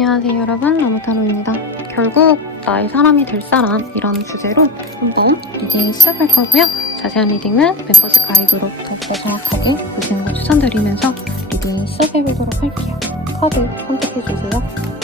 안녕하세요 여러분, 나무타로입니다. 결국 나의 사람이 될 사람이라는 주제로 한번 리딩 시작할 거고요. 자세한 리딩은 멤버십 가입으로 더욱더 정확하게 보시는 걸 추천드리면서 리딩 시작해보도록 할게요. 카드 선택해주세요.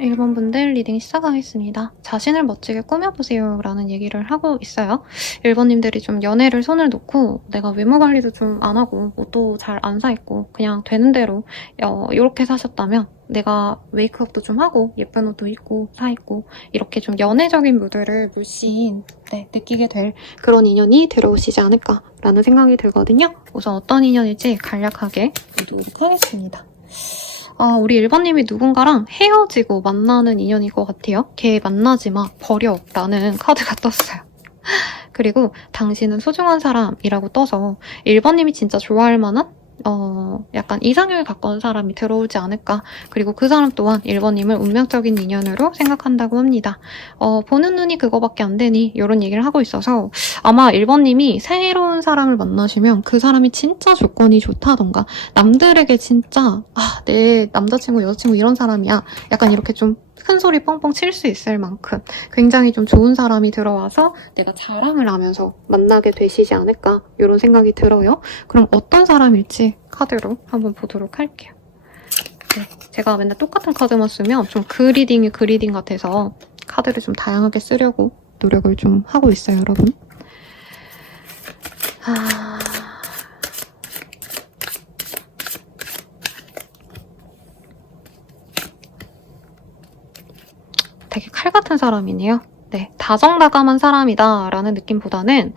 1번 분들 리딩 시작하겠습니다. 자신을 멋지게 꾸며보세요 라는 얘기를 하고 있어요. 1번님들이 좀 연애를 손을 놓고 내가 외모 관리도 좀 안 하고 옷도 잘 안 사입고 그냥 되는 대로 이렇게 사셨다면 내가 메이크업도 좀 하고 예쁜 옷도 입고 사입고 이렇게 좀 연애적인 무드를 물씬 느끼게 될 그런 인연이 들어오시지 않을까라는 생각이 들거든요. 우선 어떤 인연일지 간략하게 보도록 하겠습니다. 우리 1번님이 누군가랑 헤어지고 만나는 인연일 것 같아요. 걔 만나지 마, 버려 라는 카드가 떴어요. 그리고 당신은 소중한 사람이라고 떠서 1번님이 진짜 좋아할 만한 약간 이상형에 가까운 사람이 들어오지 않을까. 그리고 그 사람 또한 1번님을 운명적인 인연으로 생각한다고 합니다. 보는 눈이 그거밖에 안 되니 이런 얘기를 하고 있어서 아마 1번님이 새로운 사람을 만나시면 그 사람이 진짜 조건이 좋다던가 남들에게 진짜 내 남자친구 여자친구 이런 사람이야 약간 이렇게 좀 큰 소리 뻥뻥 칠 수 있을 만큼 굉장히 좀 좋은 사람이 들어와서 내가 자랑을 하면서 만나게 되시지 않을까 이런 생각이 들어요. 그럼 어떤 사람일지 카드로 한번 보도록 할게요. 제가 맨날 똑같은 카드만 쓰면 좀 그 리딩이 그 리딩 같아서 카드를 좀 다양하게 쓰려고 노력을 좀 하고 있어요, 여러분. 되게 칼 같은 사람이네요. 다정다감한 사람이다 라는 느낌보다는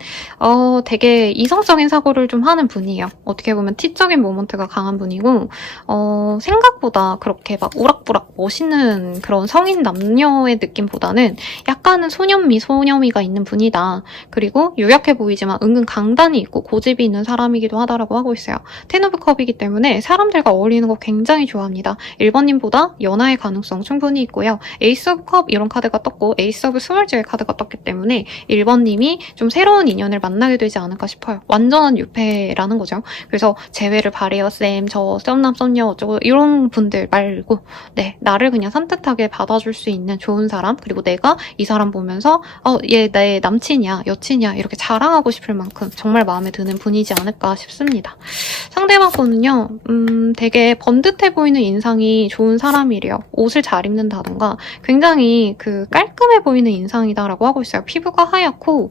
되게 이성적인 사고를 좀 하는 분이에요. 어떻게 보면 T적인 모먼트가 강한 분이고 생각보다 그렇게 막 우락부락 멋있는 그런 성인 남녀의 느낌보다는 약간은 소년미, 소녀미가 있는 분이다. 그리고 유약해 보이지만 은근 강단이 있고 고집이 있는 사람이기도 하다라고 하고 있어요. 텐 오브 컵이기 때문에 사람들과 어울리는 거 굉장히 좋아합니다. 1번님보다 연하의 가능성 충분히 있고요. 에이스 오브 컵 이런 카드가 떴고 에이스 오브 스몰즈의 카드가 떴기 때문에 1번님이 좀 새로운 인연을 만나게 되지 않을까 싶어요. 완전한 유패라는 거죠. 그래서 재회를 바래요 쌤, 저 썸남 썸녀 어쩌고 이런 분들 말고 나를 그냥 산뜻하게 받아줄 수 있는 좋은 사람, 그리고 내가 이 사람 보면서 얘 내 남친이야 여친이야 이렇게 자랑하고 싶을 만큼 정말 마음에 드는 분이지 않을까 싶습니다. 상대방 거는요 되게 번듯해 보이는 인상이 좋은 사람이래요. 옷을 잘 입는다던가 굉장히 그 깔끔해 보이는 인상이다라고 하고 있어요. 피부가 하얗고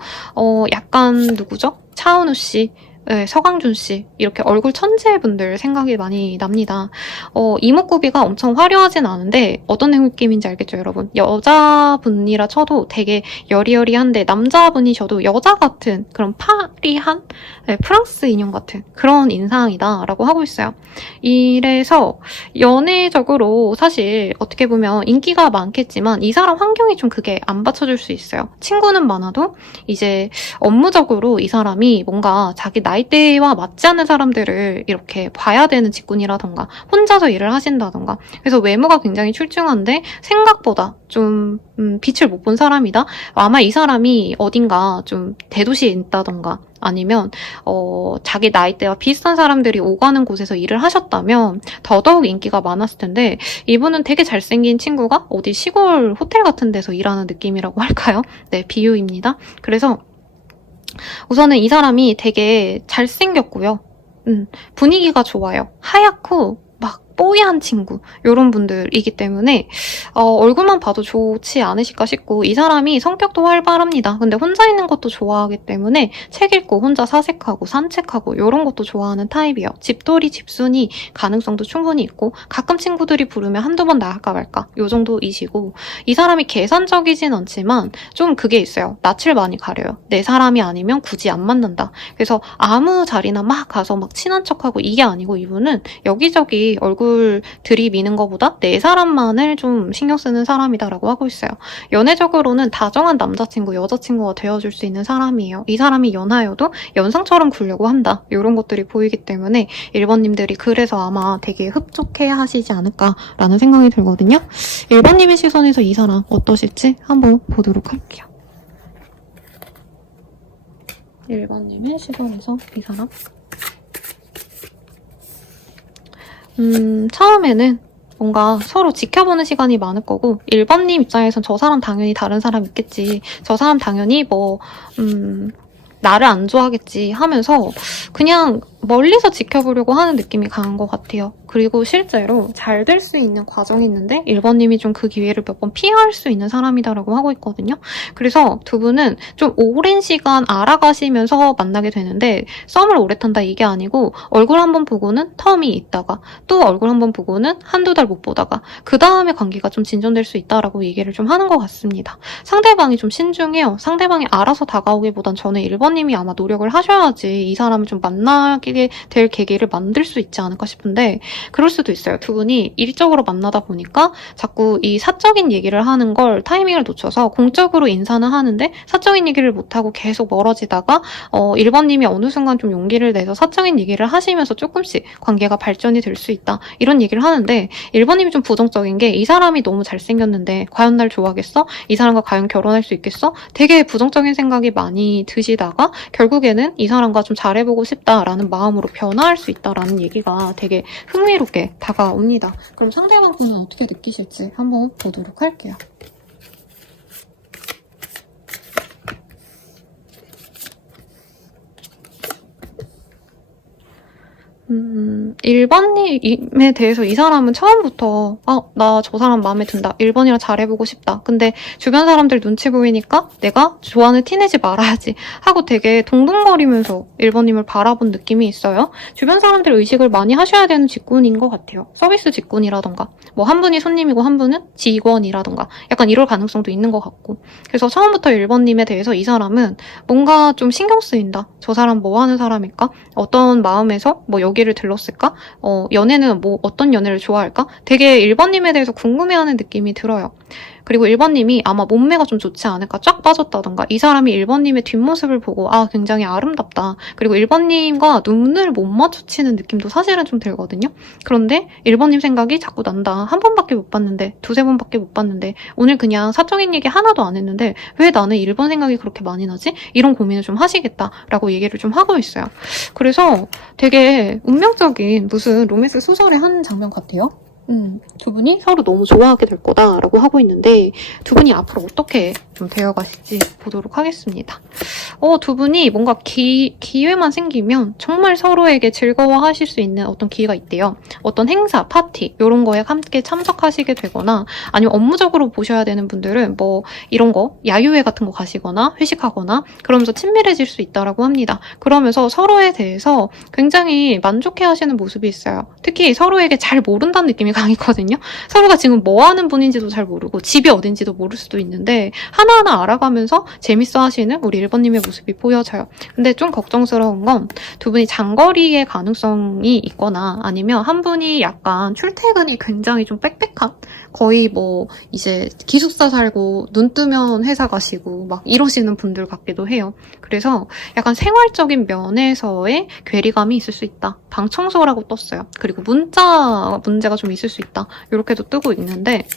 약간 누구죠? 차은우 씨 네, 서강준 씨 이렇게 얼굴 천재분들 생각이 많이 납니다. 이목구비가 엄청 화려하진 않은데 어떤 느낌인지 알겠죠, 여러분? 여자분이라 쳐도 되게 여리여리한데 남자분이셔도 여자 같은 그런 파리한 네, 프랑스 인형 같은 그런 인상이다라고 하고 있어요. 이래서 연애적으로 사실 어떻게 보면 인기가 많겠지만 이 사람 환경이 좀 그게 안 받쳐줄 수 있어요. 친구는 많아도 이제 업무적으로 이 사람이 뭔가 자기 나이대와 맞지 않는 사람들을 이렇게 봐야 되는 직군이라던가 혼자서 일을 하신다던가 그래서 외모가 굉장히 출중한데 생각보다 좀 빛을 못 본 사람이다? 아마 이 사람이 어딘가 좀 대도시에 있다던가 아니면 자기 나이대와 비슷한 사람들이 오가는 곳에서 일을 하셨다면 더더욱 인기가 많았을 텐데 이분은 되게 잘생긴 친구가 어디 시골 호텔 같은 데서 일하는 느낌이라고 할까요? 네, 비유입니다. 그래서 우선은 이 사람이 되게 잘생겼고요. 분위기가 좋아요. 하얗고 막 뽀얀 친구 이런 분들이기 때문에 얼굴만 봐도 좋지 않으실까 싶고 이 사람이 성격도 활발합니다. 근데 혼자 있는 것도 좋아하기 때문에 책 읽고 혼자 사색하고 산책하고 이런 것도 좋아하는 타입이에요. 집돌이 집순이 가능성도 충분히 있고 가끔 친구들이 부르면 한두 번 나갈까 말까 이 정도이시고 이 사람이 계산적이진 않지만 좀 그게 있어요. 낯을 많이 가려요. 내 사람이 아니면 굳이 안 만난다. 그래서 아무 자리나 막 가서 막 친한 척하고 이게 아니고 이분은 여기저기 얼굴 들이미는 것보다 내 사람만을 좀 신경 쓰는 사람이다라고 하고 있어요. 연애적으로는 다정한 남자친구, 여자친구가 되어줄 수 있는 사람이에요. 이 사람이 연하여도 연상처럼 굴려고 한다. 이런 것들이 보이기 때문에 1번님들이 그래서 아마 되게 흡족해 하시지 않을까라는 생각이 들거든요. 1번님의 시선에서 이 사람 어떠실지 한번 보도록 할게요. 1번님의 시선에서 이 사람 처음에는 뭔가 서로 지켜보는 시간이 많을 거고 1번님 입장에선 저 사람 당연히 다른 사람 있겠지. 저 사람 당연히 나를 안 좋아하겠지 하면서 그냥 멀리서 지켜보려고 하는 느낌이 강한 것 같아요. 그리고 실제로 잘 될 수 있는 과정이 있는데 1번님이 좀 그 기회를 몇 번 피할 수 있는 사람이다라고 하고 있거든요. 그래서 두 분은 좀 오랜 시간 알아가시면서 만나게 되는데 썸을 오래 탄다 이게 아니고 얼굴 한번 보고는 텀이 있다가 또 얼굴 한번 보고는 한두 달 못 보다가 그 다음에 관계가 좀 진전될 수 있다라고 얘기를 좀 하는 것 같습니다. 상대방이 좀 신중해요. 상대방이 알아서 다가오기보단 저는 1번님이 아마 노력을 하셔야지 이 사람을 좀 만나게 될 계기를 만들 수 있지 않을까 싶은데 그럴 수도 있어요. 두 분이 일적으로 만나다 보니까 자꾸 이 사적인 얘기를 하는 걸 타이밍을 놓쳐서 공적으로 인사는 하는데 사적인 얘기를 못하고 계속 멀어지다가 1번님이 어느 순간 좀 용기를 내서 사적인 얘기를 하시면서 조금씩 관계가 발전이 될 수 있다. 이런 얘기를 하는데 1번님이 좀 부정적인 게 이 사람이 너무 잘생겼는데 과연 날 좋아하겠어? 이 사람과 과연 결혼할 수 있겠어? 되게 부정적인 생각이 많이 드시다가 결국에는 이 사람과 좀 잘해보고 싶다라는 마음으로 변화할 수 있다라는 얘기가 되게 흥미롭게 다가옵니다. 그럼 상대방 분은 어떻게 느끼실지 한번 보도록 할게요. 1번님에 대해서 이 사람은 처음부터 나 저 사람 마음에 든다. 1번이랑 잘해보고 싶다. 근데 주변 사람들 눈치 보이니까 내가 좋아하는 티 내지 말아야지 하고 되게 동동거리면서 1번님을 바라본 느낌이 있어요. 주변 사람들 의식을 많이 하셔야 되는 직군인 것 같아요. 서비스 직군이라던가 뭐 한 분이 손님이고 한 분은 직원이라던가 약간 이럴 가능성도 있는 것 같고 그래서 처음부터 1번님에 대해서 이 사람은 뭔가 좀 신경 쓰인다. 저 사람 뭐 하는 사람일까? 어떤 마음에서 뭐 여기를 들렀을까? 연애는 뭐 어떤 연애를 좋아할까? 되게 1번님에 대해서 궁금해하는 느낌이 들어요. 그리고 1번님이 아마 몸매가 좀 좋지 않을까 쫙 빠졌다던가 이 사람이 1번님의 뒷모습을 보고 굉장히 아름답다. 그리고 1번님과 눈을 못 마주치는 느낌도 사실은 좀 들거든요. 그런데 1번님 생각이 자꾸 난다. 한 번밖에 못 봤는데 두세 번밖에 못 봤는데 오늘 그냥 사적인 얘기 하나도 안 했는데 왜 나는 1번 생각이 그렇게 많이 나지? 이런 고민을 좀 하시겠다라고 얘기를 좀 하고 있어요. 그래서 되게 운명적인 무슨 로맨스 소설의 한 장면 같아요. 두 분이 서로 너무 좋아하게 될 거다라고 하고 있는데 두 분이 앞으로 어떻게 좀 되어가실지 보도록 하겠습니다. 두 분이 뭔가 기회만 생기면 정말 서로에게 즐거워하실 수 있는 어떤 기회가 있대요. 어떤 행사, 파티 이런 거에 함께 참석하시게 되거나 아니면 업무적으로 보셔야 되는 분들은 뭐 이런 거 야유회 같은 거 가시거나 회식하거나 그러면서 친밀해질 수 있다라고 합니다. 그러면서 서로에 대해서 굉장히 만족해 하시는 모습이 있어요. 특히 서로에게 잘 모른다는 느낌이 강했거든요. 서로가 지금 뭐 하는 분인지도 잘 모르고 집이 어딘지도 모를 수도 있는데 하나하나 알아가면서 재밌어 하시는 우리 1번님의 모습이 보여져요. 근데 좀 걱정스러운 건 두 분이 장거리의 가능성이 있거나 아니면 한 분이 약간 출퇴근이 굉장히 좀 빽빽한 거의 뭐 이제 기숙사 살고 눈 뜨면 회사 가시고 막 이러시는 분들 같기도 해요. 그래서 약간 생활적인 면에서의 괴리감이 있을 수 있다. 방 청소라고 떴어요. 그리고 문자 문제가 좀 있을 수 있다. 이렇게도 뜨고 있는데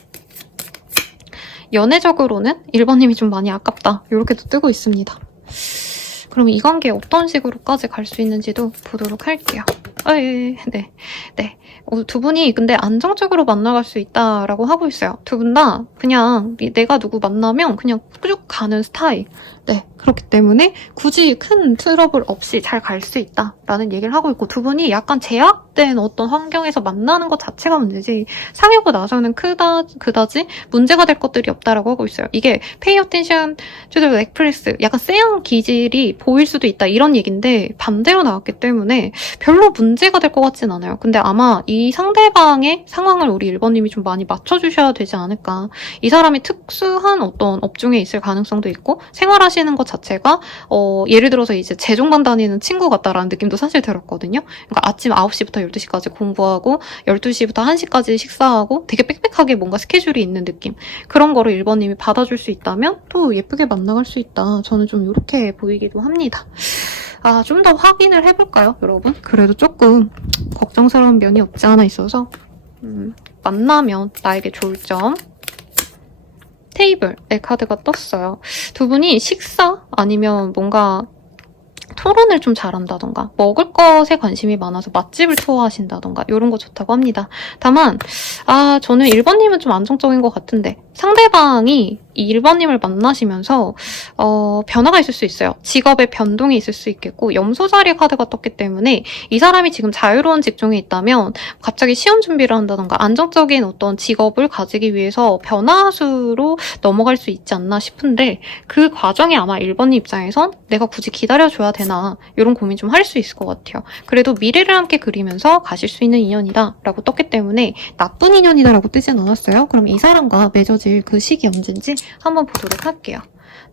연애적으로는 1번님이 좀 많이 아깝다. 이렇게도 뜨고 있습니다. 그럼 이 관계 어떤 식으로까지 갈 수 있는지도 보도록 할게요. 네. 두 분이 근데 안정적으로 만나갈 수 있다라고 하고 있어요. 두 분 다 그냥 내가 누구 만나면 그냥 쭉 가는 스타일. 네. 그렇기 때문에 굳이 큰 트러블 없이 잘 갈 수 있다라는 얘기를 하고 있고 두 분이 약간 제약된 어떤 환경에서 만나는 것 자체가 문제지 사귀고 나서는 그다지 문제가 될 것들이 없다라고 하고 있어요. 이게 pay attention to the 넷플릭스 약간 쎄한 기질이 보일 수도 있다 이런 얘기인데 반대로 나왔기 때문에 별로 문제가 될 것 같진 않아요. 근데 아마 이 상대방의 상황을 우리 1번님이 좀 많이 맞춰주셔야 되지 않을까. 이 사람이 특수한 어떤 업종에 있을 가능성도 있고 생활하시는 것 자체가 예를 들어서 이제 재종반 다니는 친구 같다라는 느낌도 사실 들었거든요. 그러니까 아침 9시부터 12시까지 공부하고 12시부터 1시까지 식사하고 되게 빽빽하게 뭔가 스케줄이 있는 느낌. 그런 거를 1번님이 받아줄 수 있다면 또 예쁘게 만나갈 수 있다. 저는 좀 이렇게 보이기도 합니다. 좀 더 확인을 해볼까요, 여러분? 그래도 조금 걱정스러운 면이 없지 않아 있어서 만나면 나에게 좋을 점 테이블의 카드가 떴어요. 두 분이 식사 아니면 뭔가 토론을 좀 잘한다던가 먹을 것에 관심이 많아서 맛집을 투어하신다던가 이런 거 좋다고 합니다. 다만 저는 1번님은 좀 안정적인 것 같은데 상대방이 이 1번님을 만나시면서 변화가 있을 수 있어요. 직업의 변동이 있을 수 있겠고 염소자리 카드가 떴기 때문에 이 사람이 지금 자유로운 직종에 있다면 갑자기 시험 준비를 한다던가 안정적인 어떤 직업을 가지기 위해서 변화수로 넘어갈 수 있지 않나 싶은데 그 과정이 아마 1번님 입장에선 내가 굳이 기다려줘야 되나 이런 고민 좀 할 수 있을 것 같아요. 그래도 미래를 함께 그리면서 가실 수 있는 인연이다 라고 떴기 때문에 나쁜 인연이다 라고 뜨진 않았어요. 그럼 이 사람과 맺어질 그 시기 언젠지 한번 보도록 할게요.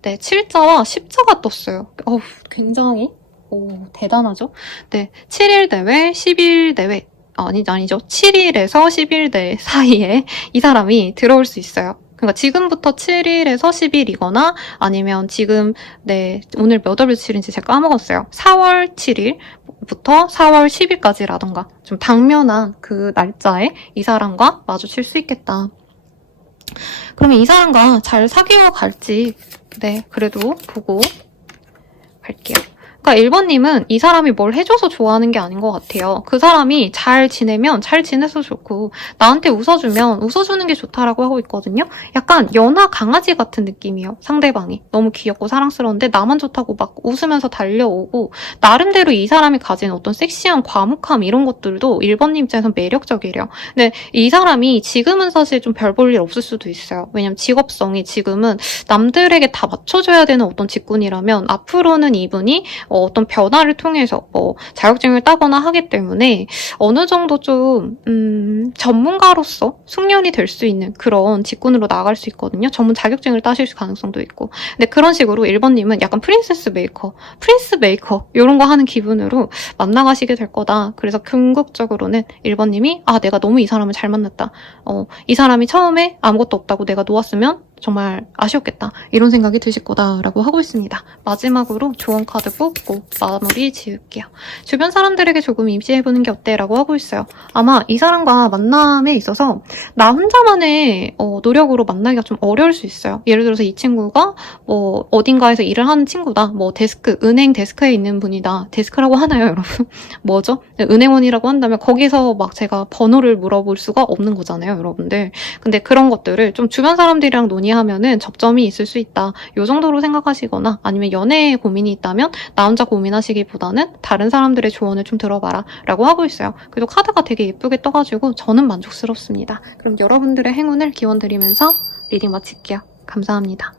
네, 7자와 10자가 떴어요. 굉장히 대단하죠? 네, 7일 대회, 10일 대회 아니죠. 7일에서 10일 사이에 이 사람이 들어올 수 있어요. 그러니까 지금부터 7일에서 10일이거나 아니면 지금 오늘 몇 월 며칠인지 제가 까먹었어요. 4월 7일부터 4월 10일까지라던가 좀 당면한 그 날짜에 이 사람과 마주칠 수 있겠다. 그러면 이 사람과 잘 사귀어 갈지 그래도 보고 갈게요. 그러니까 1번님은 이 사람이 뭘 해줘서 좋아하는 게 아닌 것 같아요. 그 사람이 잘 지내면 잘 지내서 좋고 나한테 웃어주면 웃어주는 게 좋다라고 하고 있거든요. 약간 연하 강아지 같은 느낌이에요. 상대방이. 너무 귀엽고 사랑스러운데 나만 좋다고 막 웃으면서 달려오고 나름대로 이 사람이 가진 어떤 섹시한 과묵함 이런 것들도 1번님 입장에선 매력적이래요. 근데 이 사람이 지금은 사실 좀 별 볼 일 없을 수도 있어요. 왜냐면 직업성이 지금은 남들에게 다 맞춰줘야 되는 어떤 직군이라면 앞으로는 이분이 어떤 변화를 통해서 자격증을 따거나 하기 때문에 어느 정도 좀 전문가로서 숙련이 될 수 있는 그런 직군으로 나아갈 수 있거든요. 전문 자격증을 따실 가능성도 있고. 근데 그런 식으로 1번님은 약간 프린스 메이커 이런 거 하는 기분으로 만나가시게 될 거다. 그래서 궁극적으로는 1번님이 내가 너무 이 사람을 잘 만났다. 이 사람이 처음에 아무것도 없다고 내가 놓았으면 정말 아쉬웠겠다 이런 생각이 드실 거다라고 하고 있습니다. 마지막으로 조언 카드 뽑고 마무리 지을게요. 주변 사람들에게 조금 임시해보는 게 어때? 라고 하고 있어요. 아마 이 사람과 만남에 있어서 나 혼자만의 노력으로 만나기가 좀 어려울 수 있어요. 예를 들어서 이 친구가 뭐 어딘가에서 일을 하는 친구다. 뭐 데스크, 은행 데스크에 있는 분이다. 데스크라고 하나요, 여러분? 뭐죠? 은행원이라고 한다면 거기서 막 제가 번호를 물어볼 수가 없는 거잖아요, 여러분들. 근데 그런 것들을 좀 주변 사람들이랑 논의하면은 접점이 있을 수 있다. 요 정도로 생각하시거나 아니면 연애에 고민이 있다면 나 혼자 고민하시기보다는 다른 사람들의 조언을 좀 들어봐라 라고 하고 있어요. 그래도 카드가 되게 예쁘게 떠가지고 저는 만족스럽습니다. 그럼 여러분들의 행운을 기원드리면서 리딩 마칠게요. 감사합니다.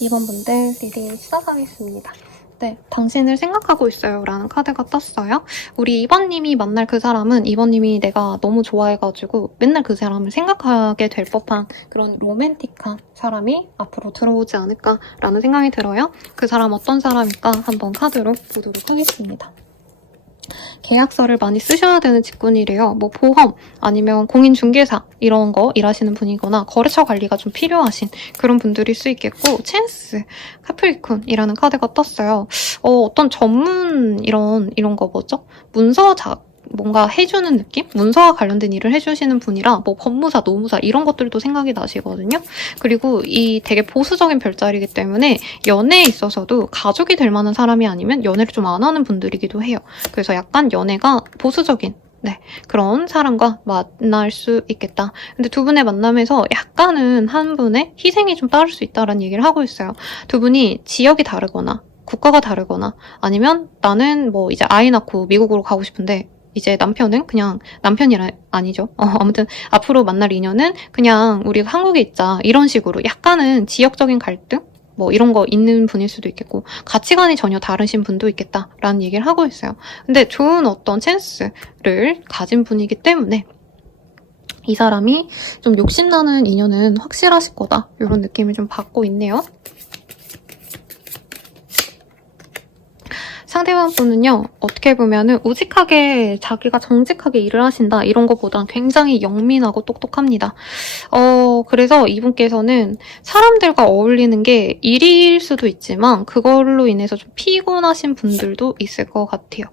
이번 분들 리딩 시작하겠습니다. 네, 당신을 생각하고 있어요 라는 카드가 떴어요. 우리 2번님이 만날 그 사람은 2번님이 내가 너무 좋아해가지고 맨날 그 사람을 생각하게 될 법한 그런 로맨틱한 사람이 앞으로 들어오지 않을까라는 생각이 들어요. 그 사람 어떤 사람일까 한번 카드로 보도록 하겠습니다. 계약서를 많이 쓰셔야 되는 직군이래요. 뭐 보험 아니면 공인중개사 이런 거 일하시는 분이거나 거래처 관리가 좀 필요하신 그런 분들일 수 있겠고 찬스, 카프리콘이라는 카드가 떴어요. 어떤 전문 이런 거 뭐죠? 뭔가 해주는 느낌? 문서와 관련된 일을 해주시는 분이라 뭐 법무사, 노무사 이런 것들도 생각이 나시거든요. 그리고 이 되게 보수적인 별자리이기 때문에 연애에 있어서도 가족이 될 만한 사람이 아니면 연애를 좀 안 하는 분들이기도 해요. 그래서 약간 연애가 보수적인 그런 사람과 만날 수 있겠다. 근데 두 분의 만남에서 약간은 한 분의 희생이 좀 따를 수 있다는 얘기를 하고 있어요. 두 분이 지역이 다르거나 국가가 다르거나 아니면 나는 뭐 이제 아이 낳고 미국으로 가고 싶은데 이제 남편은 그냥 아니죠. 아무튼 앞으로 만날 인연은 그냥 우리 한국에 있자 이런 식으로 약간은 지역적인 갈등? 뭐 이런 거 있는 분일 수도 있겠고 가치관이 전혀 다르신 분도 있겠다라는 얘기를 하고 있어요. 근데 좋은 어떤 찬스를 가진 분이기 때문에 이 사람이 좀 욕심나는 인연은 확실하실 거다 이런 느낌을 좀 받고 있네요. 상대방분은요, 어떻게 보면은 우직하게 자기가 정직하게 일을 하신다 이런 것보단 굉장히 영민하고 똑똑합니다. 그래서 이분께서는 사람들과 어울리는 게 일일 수도 있지만 그걸로 인해서 좀 피곤하신 분들도 있을 것 같아요.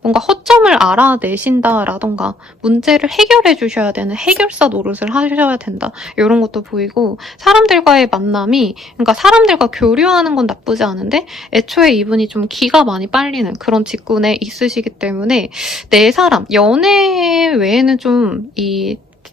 뭔가 허점을 알아내신다라던가 문제를 해결해 주셔야 되는 해결사 노릇을 하셔야 된다 이런 것도 보이고 사람들과의 만남이 그러니까 사람들과 교류하는 건 나쁘지 않은데 애초에 이분이 좀 기가 많이 빨리는 그런 직군에 있으시기 때문에 내 사람, 연애 외에는 좀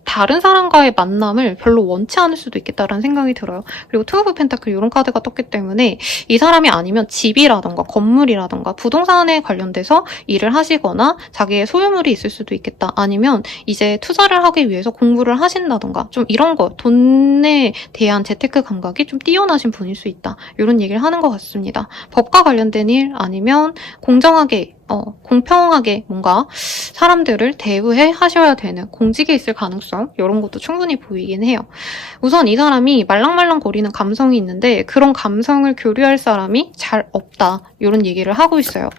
다른 사람과의 만남을 별로 원치 않을 수도 있겠다라는 생각이 들어요. 그리고 투 오브 펜타클 이런 카드가 떴기 때문에 이 사람이 아니면 집이라던가 건물이라던가 부동산에 관련돼서 일을 하시거나 자기의 소유물이 있을 수도 있겠다. 아니면 이제 투자를 하기 위해서 공부를 하신다던가 좀 이런 거 돈에 대한 재테크 감각이 좀 뛰어나신 분일 수 있다. 이런 얘기를 하는 것 같습니다. 법과 관련된 일 아니면 공정하게 공평하게 뭔가 사람들을 대우해 하셔야 되는 공직에 있을 가능성 이런 것도 충분히 보이긴 해요. 우선 이 사람이 말랑말랑거리는 감성이 있는데 그런 감성을 교류할 사람이 잘 없다 이런 얘기를 하고 있어요.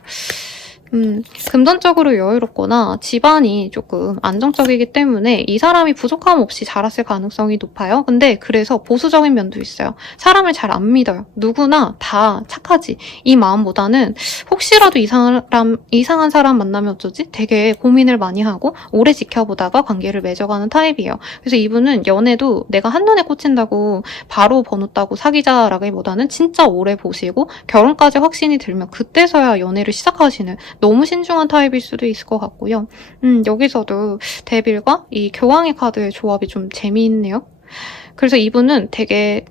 금전적으로 여유롭거나 집안이 조금 안정적이기 때문에 이 사람이 부족함 없이 자랐을 가능성이 높아요. 근데 그래서 보수적인 면도 있어요. 사람을 잘 안 믿어요. 누구나 다 착하지. 이 마음보다는 혹시라도 이상한 사람 만나면 어쩌지? 되게 고민을 많이 하고 오래 지켜보다가 관계를 맺어가는 타입이에요. 그래서 이분은 연애도 내가 한눈에 꽂힌다고 바로 번호 따고 사귀자라기보다는 진짜 오래 보시고 결혼까지 확신이 들면 그때서야 연애를 시작하시는 너무 신중한 타입일 수도 있을 것 같고요. 여기서도 데빌과 이 교황의 카드의 조합이 좀 재미있네요. 그래서 이분은 되게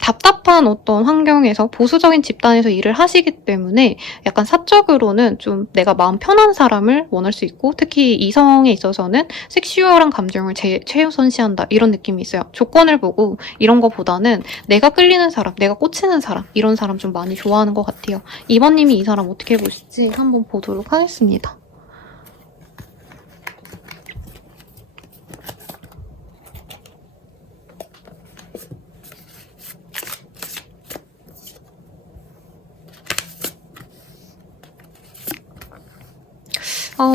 답답한 어떤 환경에서 보수적인 집단에서 일을 하시기 때문에 약간 사적으로는 좀 내가 마음 편한 사람을 원할 수 있고 특히 이성에 있어서는 섹슈얼한 감정을 최우선시한다 이런 느낌이 있어요. 조건을 보고 이런 거보다는 내가 끌리는 사람, 내가 꽂히는 사람 이런 사람 좀 많이 좋아하는 것 같아요. 2번님이 이 사람 어떻게 보실지 한번 보도록 하겠습니다.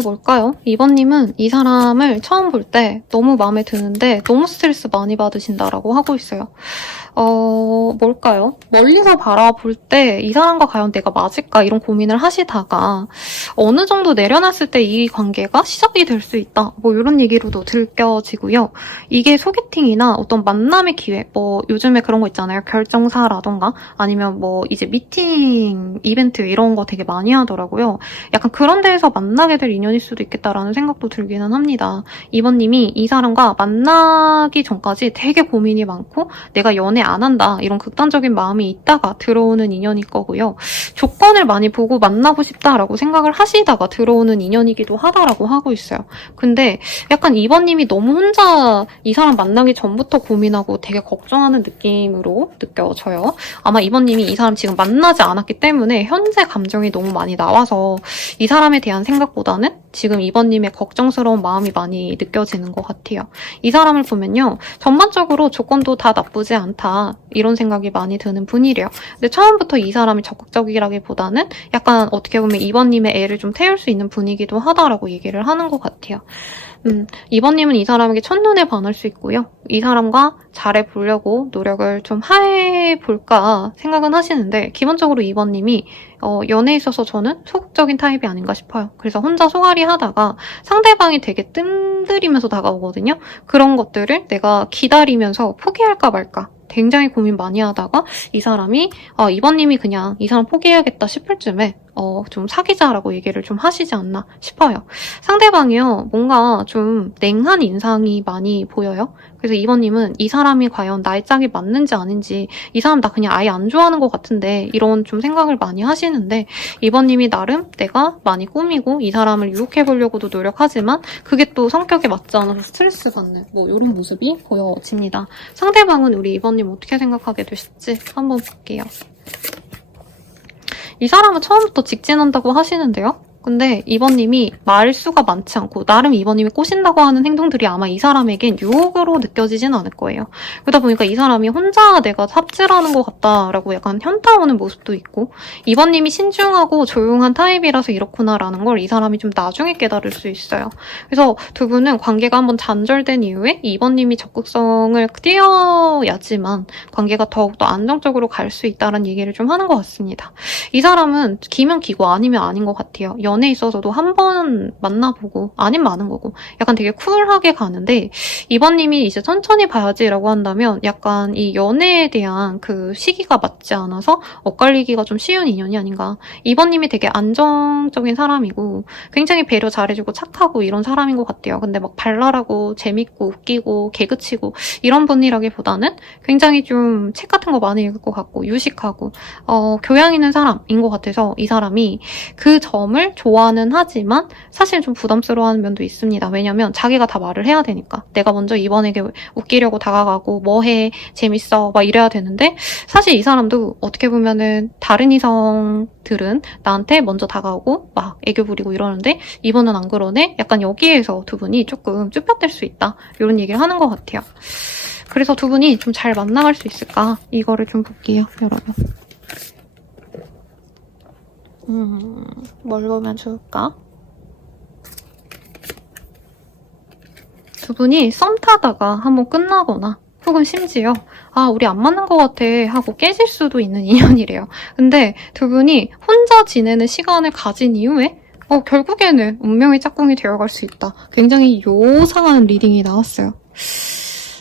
뭘까요? 2번님은 이 사람을 처음 볼 때 너무 마음에 드는데 너무 스트레스 많이 받으신다라고 하고 있어요. 뭘까요? 멀리서 바라볼 때 이 사람과 과연 내가 맞을까 이런 고민을 하시다가 어느 정도 내려놨을 때 이 관계가 시작이 될 수 있다. 뭐 이런 얘기로도 들껴지고요. 이게 소개팅이나 어떤 만남의 기회, 뭐 요즘에 그런 거 있잖아요. 결정사라던가 아니면 뭐 이제 미팅, 이벤트 이런 거 되게 많이 하더라고요. 약간 그런 데에서 만나게 될 인연일 수도 있겠다라는 생각도 들기는 합니다. 2번님이 이 사람과 만나기 전까지 되게 고민이 많고 내가 연애 안 한다 이런 극단적인 마음이 있다가 들어오는 인연일 거고요. 조건을 많이 보고 만나고 싶다라고 생각을 하시다가 들어오는 인연이기도 하다라고 하고 있어요. 근데 약간 2번님이 너무 혼자 이 사람 만나기 전부터 고민하고 되게 걱정하는 느낌으로 느껴져요. 아마 2번님이 이 사람 지금 만나지 않았기 때문에 현재 감정이 너무 많이 나와서 이 사람에 대한 생각보다는 지금 2번님의 걱정스러운 마음이 많이 느껴지는 것 같아요. 이 사람을 보면요. 전반적으로 조건도 다 나쁘지 않다. 이런 생각이 많이 드는 분이래요. 근데 처음부터 이 사람이 적극적이라기보다는 약간 어떻게 보면 2번님의 애를 좀 태울 수 있는 분이기도 하다라고 얘기를 하는 것 같아요. 2번님은 이 사람에게 첫눈에 반할 수 있고요. 이 사람과 잘해보려고 노력을 좀 해볼까 생각은 하시는데 기본적으로 2번님이 연애에 있어서 저는 소극적인 타입이 아닌가 싶어요. 그래서 혼자 소갈이 하다가 상대방이 되게 뜸들이면서 다가오거든요. 그런 것들을 내가 기다리면서 포기할까 말까 굉장히 고민 많이 하다가 이 사람이 2번님이 그냥 이 사람 포기해야겠다 싶을 쯤에 좀 사귀자라고 얘기를 좀 하시지 않나 싶어요. 상대방이요, 뭔가 좀 냉한 인상이 많이 보여요. 그래서 2번님은 이 사람이 과연 나의 짝이 맞는지 아닌지, 이 사람 나 그냥 아예 안 좋아하는 것 같은데, 이런 좀 생각을 많이 하시는데, 2번님이 나름 내가 많이 꾸미고 이 사람을 유혹해보려고도 노력하지만, 그게 또 성격에 맞지 않아서 스트레스 받는, 뭐, 이런 모습이 보여집니다. 상대방은 우리 2번님 어떻게 생각하게 되실지 한번 볼게요. 이 사람은 처음부터 직진한다고 하시는데요. 근데 2번님이 말수가 많지 않고 나름 2번님이 꼬신다고 하는 행동들이 아마 이 사람에겐 유혹으로 느껴지진 않을 거예요. 그러다 보니까 이 사람이 혼자 내가 삽질하는 것 같다라고 약간 현타 오는 모습도 있고 2번님이 신중하고 조용한 타입이라서 이렇구나라는 걸 이 사람이 좀 나중에 깨달을 수 있어요. 그래서 두 분은 관계가 한번 잔절된 이후에 2번님이 적극성을 띄어야지만 관계가 더욱더 안정적으로 갈 수 있다는 얘기를 좀 하는 것 같습니다. 이 사람은 기면 기고 아니면 아닌 것 같아요. 연애에 있어서도 한 번 만나보고 아니면 마는 거고 약간 되게 쿨하게 가는데 2번님이 이제 천천히 봐야지라고 한다면 약간 이 연애에 대한 그 시기가 맞지 않아서 엇갈리기가 좀 쉬운 인연이 아닌가. 2번님이 되게 안정적인 사람이고 굉장히 배려 잘해주고 착하고 이런 사람인 것 같아요. 근데 막 발랄하고 재밌고 웃기고 개그치고 이런 분이라기보다는 굉장히 좀 책 같은 거 많이 읽을 것 같고 유식하고 교양 있는 사람인 것 같아서 이 사람이 그 점을 좋아는 하지만 사실 좀 부담스러워하는 면도 있습니다. 왜냐면 자기가 다 말을 해야 되니까. 내가 먼저 이번에게 웃기려고 다가가고 뭐해 재밌어 막 이래야 되는데 사실 이 사람도 어떻게 보면은 다른 이성들은 나한테 먼저 다가오고 막 애교 부리고 이러는데 이번은 안 그러네? 약간 여기에서 두 분이 조금 쭈뼛될 수 있다. 이런 얘기를 하는 것 같아요. 그래서 두 분이 좀 잘 만나갈 수 있을까? 이거를 좀 볼게요, 여러분. 뭘 보면 좋을까? 두 분이 썸 타다가 한번 끝나거나 혹은 심지어 우리 안 맞는 것 같아 하고 깨질 수도 있는 인연이래요. 근데 두 분이 혼자 지내는 시간을 가진 이후에 결국에는 운명의 짝꿍이 되어갈 수 있다. 굉장히 요상한 리딩이 나왔어요.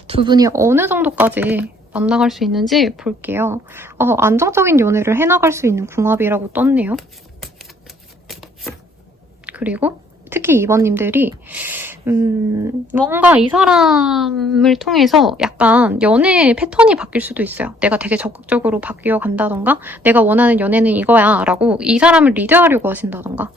두 분이 어느 정도까지 만나갈 수 있는지 볼게요. 안정적인 연애를 해나갈 수 있는 궁합이라고 떴네요. 그리고 특히 2번님들이 뭔가 이 사람을 통해서 약간 연애 패턴이 바뀔 수도 있어요. 내가 되게 적극적으로 바뀌어 간다던가 내가 원하는 연애는 이거야 라고 이 사람을 리드하려고 하신다던가.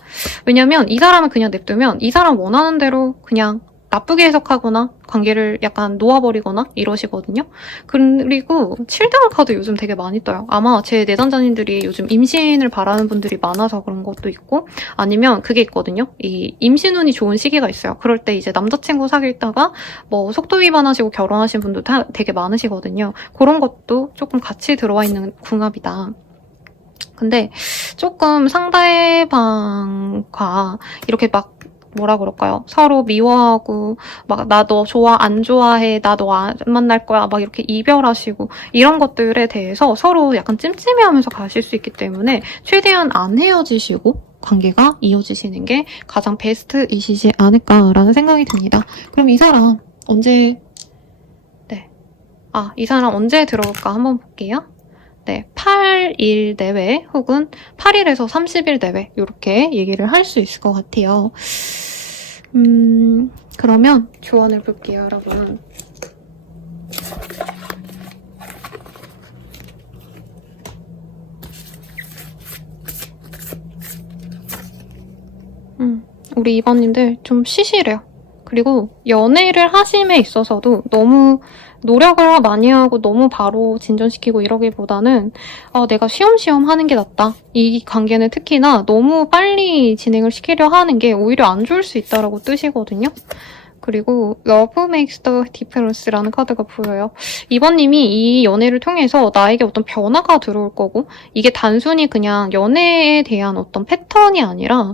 왜냐면 이 사람을 그냥 냅두면 이 사람 원하는 대로 그냥 나쁘게 해석하거나 관계를 약간 놓아버리거나 이러시거든요. 그리고 7등화 카드 요즘 되게 많이 떠요. 아마 제 내담자님들이 요즘 임신을 바라는 분들이 많아서 그런 것도 있고 아니면 그게 있거든요. 이 임신운이 좋은 시기가 있어요. 그럴 때 이제 남자친구 사귀다가 뭐 속도 위반하시고 결혼하신 분도 되게 많으시거든요. 그런 것도 조금 같이 들어와 있는 궁합이다. 근데 조금 상대방과 이렇게 막 뭐라 그럴까요? 서로 미워하고 막 나 너 좋아 안 좋아해 나 너 안 만날 거야 막 이렇게 이별하시고 이런 것들에 대해서 서로 약간 찜찜해하면서 가실 수 있기 때문에 최대한 안 헤어지시고 관계가 이어지시는 게 가장 베스트이시지 않을까라는 생각이 듭니다. 그럼 이 사람 언제 이 사람 언제 들어올까 한번 볼게요. 네, 8일 내외 혹은 8일에서 30일 내외 이렇게 얘기를 할 수 있을 것 같아요. 그러면 조언을 볼게요, 여러분. 우리 2번님들 좀 쉬시래요. 그리고 연애를 하심에 있어서도 너무 노력을 많이 하고 너무 바로 진전시키고 이러기보다는 내가 쉬엄쉬엄 하는 게 낫다. 이 관계는 특히나 너무 빨리 진행을 시키려 하는 게 오히려 안 좋을 수 있다라고 뜻이거든요. 그리고 Love Makes the Difference라는 카드가 보여요. 2번님이 이 연애를 통해서 나에게 어떤 변화가 들어올 거고 이게 단순히 그냥 연애에 대한 어떤 패턴이 아니라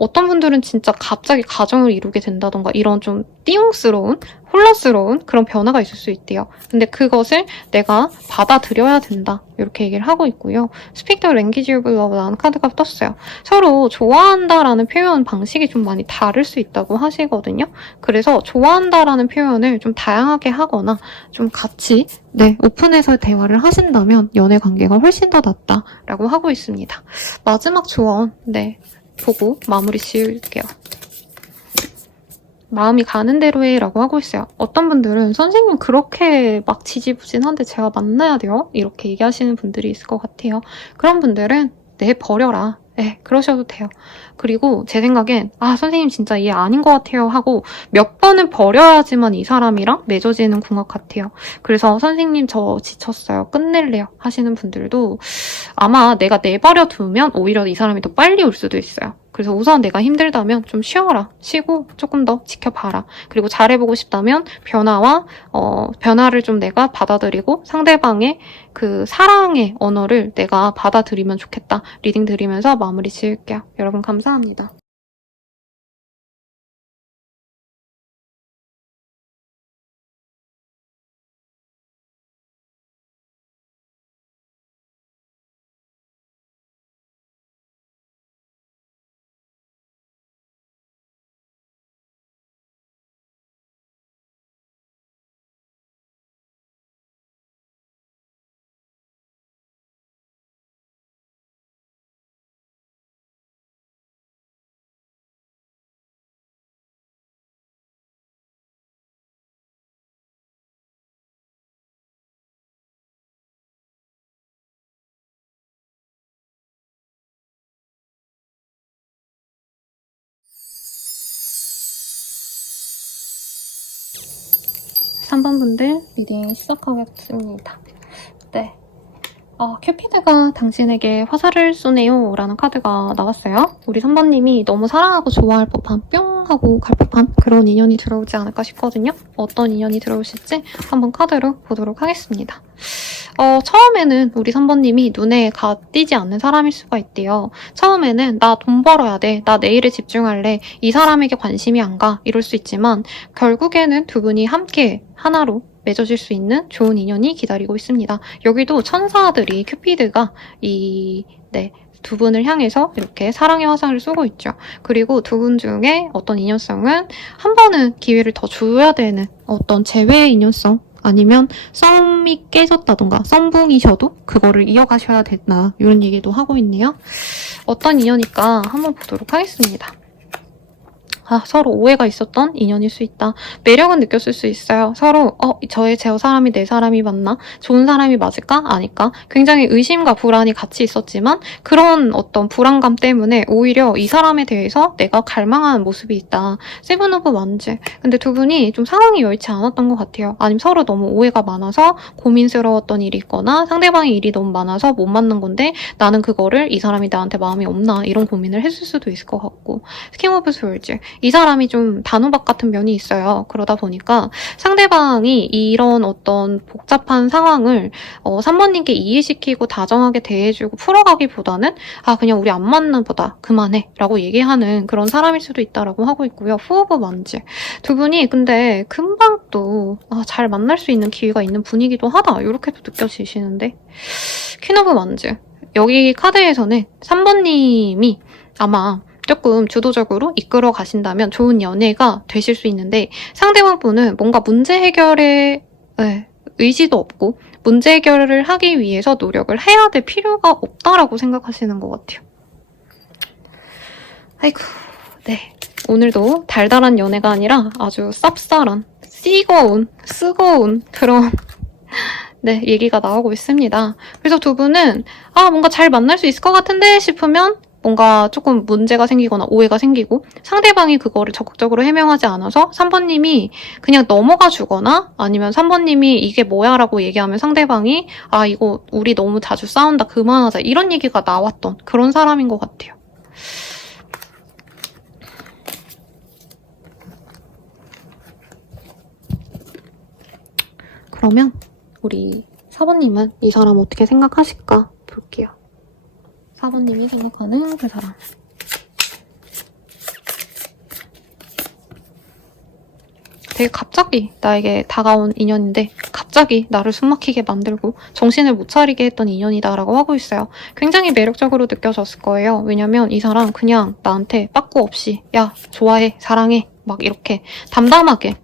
어떤 분들은 진짜 갑자기 가정을 이루게 된다던가 이런 좀 띄용스러운 혼란스러운 그런 변화가 있을 수 있대요. 근데 그것을 내가 받아들여야 된다. 이렇게 얘기를 하고 있고요. Speak the language of love라는 카드가 떴어요. 서로 좋아한다라는 표현 방식이 좀 많이 다를 수 있다고 하시거든요. 그래서 좋아한다라는 표현을 좀 다양하게 하거나 좀 같이 오픈해서 대화를 하신다면 연애 관계가 훨씬 더 낫다라고 하고 있습니다. 마지막 조언 보고 마무리 지을게요. 마음이 가는 대로 해라고 하고 있어요. 어떤 분들은 선생님 그렇게 막 지지부진한데 제가 만나야 돼요? 이렇게 얘기하시는 분들이 있을 것 같아요. 그런 분들은 버려라. 그러셔도 돼요. 그리고 제 생각엔 선생님 진짜 얘 아닌 것 같아요 하고 몇 번은 버려야지만 이 사람이랑 맺어지는 궁합 같아요. 그래서 선생님 저 지쳤어요. 끝낼래요 하시는 분들도 아마 내가 내버려 두면 오히려 이 사람이 더 빨리 올 수도 있어요. 그래서 우선 내가 힘들다면 좀 쉬어라. 쉬고 조금 더 지켜봐라. 그리고 잘해보고 싶다면 변화를 좀 내가 받아들이고 상대방의 그 사랑의 언어를 내가 받아들이면 좋겠다. 리딩 드리면서 마무리 지을게요. 여러분 감사합니다. 삼 번 분들 리딩 시작하겠습니다. 큐피드가 당신에게 화살을 쏘네요 라는 카드가 나왔어요. 우리 3번님이 너무 사랑하고 좋아할 법한 뿅 하고 갈 법한 그런 인연이 들어오지 않을까 싶거든요. 어떤 인연이 들어오실지 한번 카드로 보도록 하겠습니다. 처음에는 우리 3번님이 눈에 띄지 않는 사람일 수가 있대요. 처음에는 나 돈 벌어야 돼. 나 내일에 집중할래. 이 사람에게 관심이 안 가. 이럴 수 있지만 결국에는 두 분이 함께 하나로 맺어질 수 있는 좋은 인연이 기다리고 있습니다. 여기도 천사들이 큐피드가 두 분을 향해서 이렇게 사랑의 화살을 쏘고 있죠. 그리고 두 분 중에 어떤 인연성은 한 번은 기회를 더 줘야 되는 어떤 재회의 인연성 아니면 썸이 깨졌다던가 썸붕이셔도 그거를 이어가셔야 된다 이런 얘기도 하고 있네요. 어떤 인연일까 한번 보도록 하겠습니다. 서로 오해가 있었던 인연일 수 있다. 매력은 느꼈을 수 있어요. 서로 저 사람이 내 사람이 맞나? 좋은 사람이 맞을까? 아닐까? 굉장히 의심과 불안이 같이 있었지만 그런 어떤 불안감 때문에 오히려 이 사람에 대해서 내가 갈망하는 모습이 있다. 세븐 오브 완즈. 근데 두 분이 좀 상황이 여의치 않았던 것 같아요. 아니면 서로 너무 오해가 많아서 고민스러웠던 일이 있거나 상대방의 일이 너무 많아서 못 만난 건데 나는 그거를 이 사람이 나한테 마음이 없나 이런 고민을 했을 수도 있을 것 같고. 스킨 오브 솔즈. 이 사람이 좀 단호박 같은 면이 있어요. 그러다 보니까 상대방이 이런 어떤 복잡한 상황을 3번님께 이해시키고 다정하게 대해주고 풀어가기보다는 그냥 우리 안 맞나 보다 그만해 라고 얘기하는 그런 사람일 수도 있다라고 하고 있고요. 후오브 만지 두 분이 근데 금방 또 잘 만날 수 있는 기회가 있는 분위기도 하다 이렇게도 느껴지시는데 퀸 오브 만지 여기 카드에서는 3번님이 아마 조금 주도적으로 이끌어 가신다면 좋은 연애가 되실 수 있는데 상대방분은 뭔가 문제 해결에 의지도 없고 문제 해결을 하기 위해서 노력을 해야 될 필요가 없다라고 생각하시는 것 같아요. 아이고, 네. 오늘도 달달한 연애가 아니라 아주 쌉쌀한, 쓰거운 그런 네, 얘기가 나오고 있습니다. 그래서 두 분은 뭔가 잘 만날 수 있을 것 같은데 싶으면 뭔가 조금 문제가 생기거나 오해가 생기고 상대방이 그거를 적극적으로 해명하지 않아서 3번님이 그냥 넘어가 주거나 아니면 3번님이 이게 뭐야 라고 얘기하면 상대방이 이거 우리 너무 자주 싸운다 그만하자 이런 얘기가 나왔던 그런 사람인 것 같아요. 그러면 우리 4번님은 이 사람 어떻게 생각하실까 볼게요. 4번님이 생각하는 그 사람. 되게 갑자기 나에게 다가온 인연인데 갑자기 나를 숨막히게 만들고 정신을 못 차리게 했던 인연이다라고 하고 있어요. 굉장히 매력적으로 느껴졌을 거예요. 왜냐면 이 사람 그냥 나한테 빠꾸 없이 야 좋아해 사랑해 막 이렇게 담담하게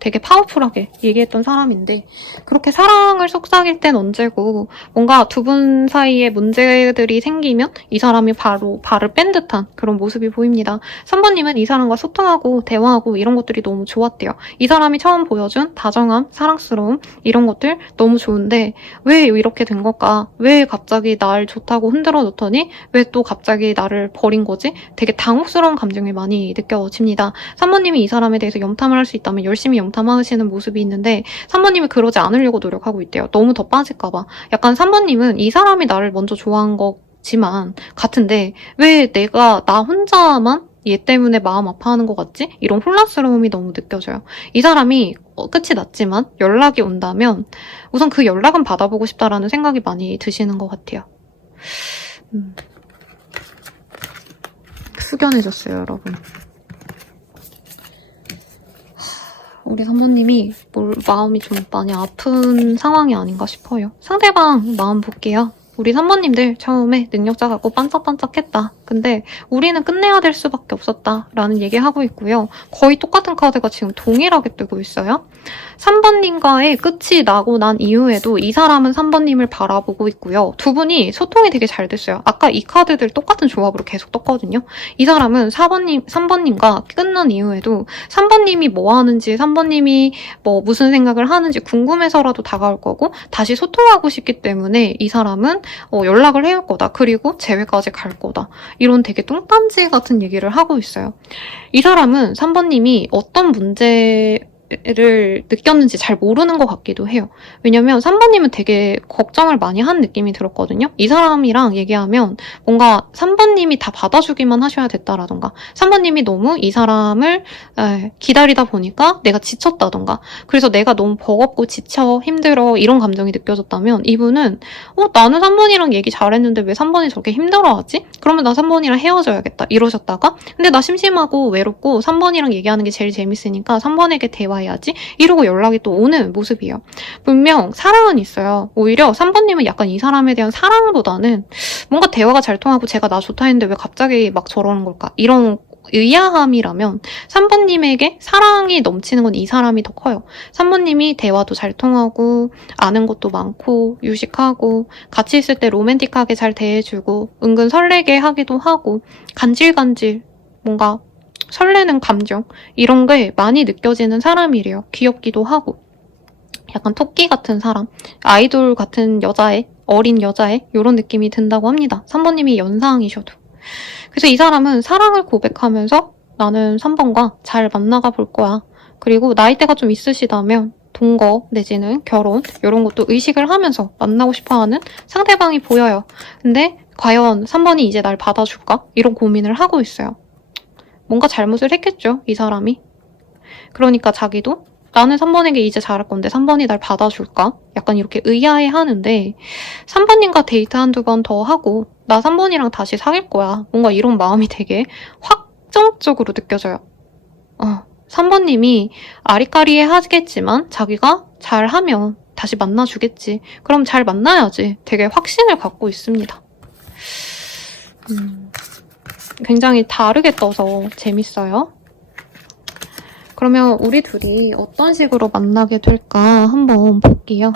되게 파워풀하게 얘기했던 사람인데 그렇게 사랑을 속삭일 땐 언제고 뭔가 두 분 사이에 문제들이 생기면 이 사람이 바로 발을 뺀 듯한 그런 모습이 보입니다. 3번님은 이 사람과 소통하고 대화하고 이런 것들이 너무 좋았대요. 이 사람이 처음 보여준 다정함, 사랑스러움 이런 것들 너무 좋은데 왜 이렇게 된 걸까? 왜 갑자기 날 좋다고 흔들어 놓더니 왜 또 갑자기 나를 버린 거지? 되게 당혹스러운 감정이 많이 느껴집니다. 3번님이 이 사람에 대해서 염탐을 할 수 있다면 열심히 염탐하시는 모습이 있는데 3번님이 그러지 않으려고 노력하고 있대요. 너무 더 빠질까봐. 약간 3번님은 이 사람이 나를 먼저 좋아한 거지만 같은데 왜 내가 나 혼자만 얘 때문에 마음 아파하는 것 같지? 이런 혼란스러움이 너무 느껴져요. 이 사람이 끝이 났지만 연락이 온다면 우선 그 연락은 받아보고 싶다라는 생각이 많이 드시는 것 같아요. 숙연해졌어요, 여러분. 우리 3번님이 마음이 좀 많이 아픈 상황이 아닌가 싶어요. 상대방 마음 볼게요. 우리 3번님들 처음에 능력자 같고 반짝반짝했다. 근데 우리는 끝내야 될 수밖에 없었다 라는 얘기하고 있고요. 거의 똑같은 카드가 지금 동일하게 뜨고 있어요. 3번님과의 끝이 나고 난 이후에도 이 사람은 3번님을 바라보고 있고요. 두 분이 소통이 되게 잘 됐어요. 아까 이 카드들 똑같은 조합으로 계속 떴거든요. 이 사람은 3번님과 끝난 이후에도 3번님이 뭐 하는지 3번님이 무슨 생각을 하는지 궁금해서라도 다가올 거고 다시 소통하고 싶기 때문에 이 사람은 연락을 해올 거다. 그리고 재회까지 갈 거다. 이런 되게 뚱딴지 같은 얘기를 하고 있어요. 이 사람은 3번님이 어떤 문제를 느꼈는지 잘 모르는 것 같기도 해요. 왜냐면 3번님은 되게 걱정을 많이 한 느낌이 들었거든요. 이 사람이랑 얘기하면 뭔가 3번님이 다 받아주기만 하셔야 됐다라던가 3번님이 너무 이 사람을 기다리다 보니까 내가 지쳤다던가 그래서 내가 너무 버겁고 지쳐 힘들어 이런 감정이 느껴졌다면 이분은 나는 3번이랑 얘기 잘했는데 왜 3번이 저렇게 힘들어하지? 그러면 나 3번이랑 헤어져야겠다 이러셨다가 근데 나 심심하고 외롭고 3번이랑 얘기하는 게 제일 재밌으니까 3번에게 대화해야지 이러고 연락이 또 오는 모습이에요. 분명 사랑은 있어요. 오히려 3번님은 약간 이 사람에 대한 사랑보다는 뭔가 대화가 잘 통하고 제가 나 좋다 했는데 왜 갑자기 막 저러는 걸까? 이런 의아함이라면 3번님에게 사랑이 넘치는 건 이 사람이 더 커요. 3번님이 대화도 잘 통하고 아는 것도 많고 유식하고 같이 있을 때 로맨틱하게 잘 대해주고 은근 설레게 하기도 하고 간질간질 뭔가 설레는 감정 이런 게 많이 느껴지는 사람이래요. 귀엽기도 하고 약간 토끼 같은 사람 아이돌 같은 여자애 어린 여자애 이런 느낌이 든다고 합니다. 3번님이 연상이셔도 그래서 이 사람은 사랑을 고백하면서 나는 3번과 잘 만나가 볼 거야. 그리고 나이대가 좀 있으시다면 동거 내지는 결혼 이런 것도 의식을 하면서 만나고 싶어하는 상대방이 보여요. 근데 과연 3번이 이제 날 받아줄까? 이런 고민을 하고 있어요. 뭔가 잘못을 했겠죠, 이 사람이. 그러니까 자기도 나는 3번에게 이제 잘할 건데 3번이 날 받아줄까? 약간 이렇게 의아해 하는데 3번님과 데이트 한두 번 더 하고 나 3번이랑 다시 사귈 거야. 뭔가 이런 마음이 되게 확정적으로 느껴져요. 3번님이 아리까리해 하겠지만 자기가 잘하면 다시 만나주겠지. 그럼 잘 만나야지. 되게 확신을 갖고 있습니다. 굉장히 다르게 떠서 재밌어요. 그러면 우리 둘이 어떤 식으로 만나게 될까 한번 볼게요.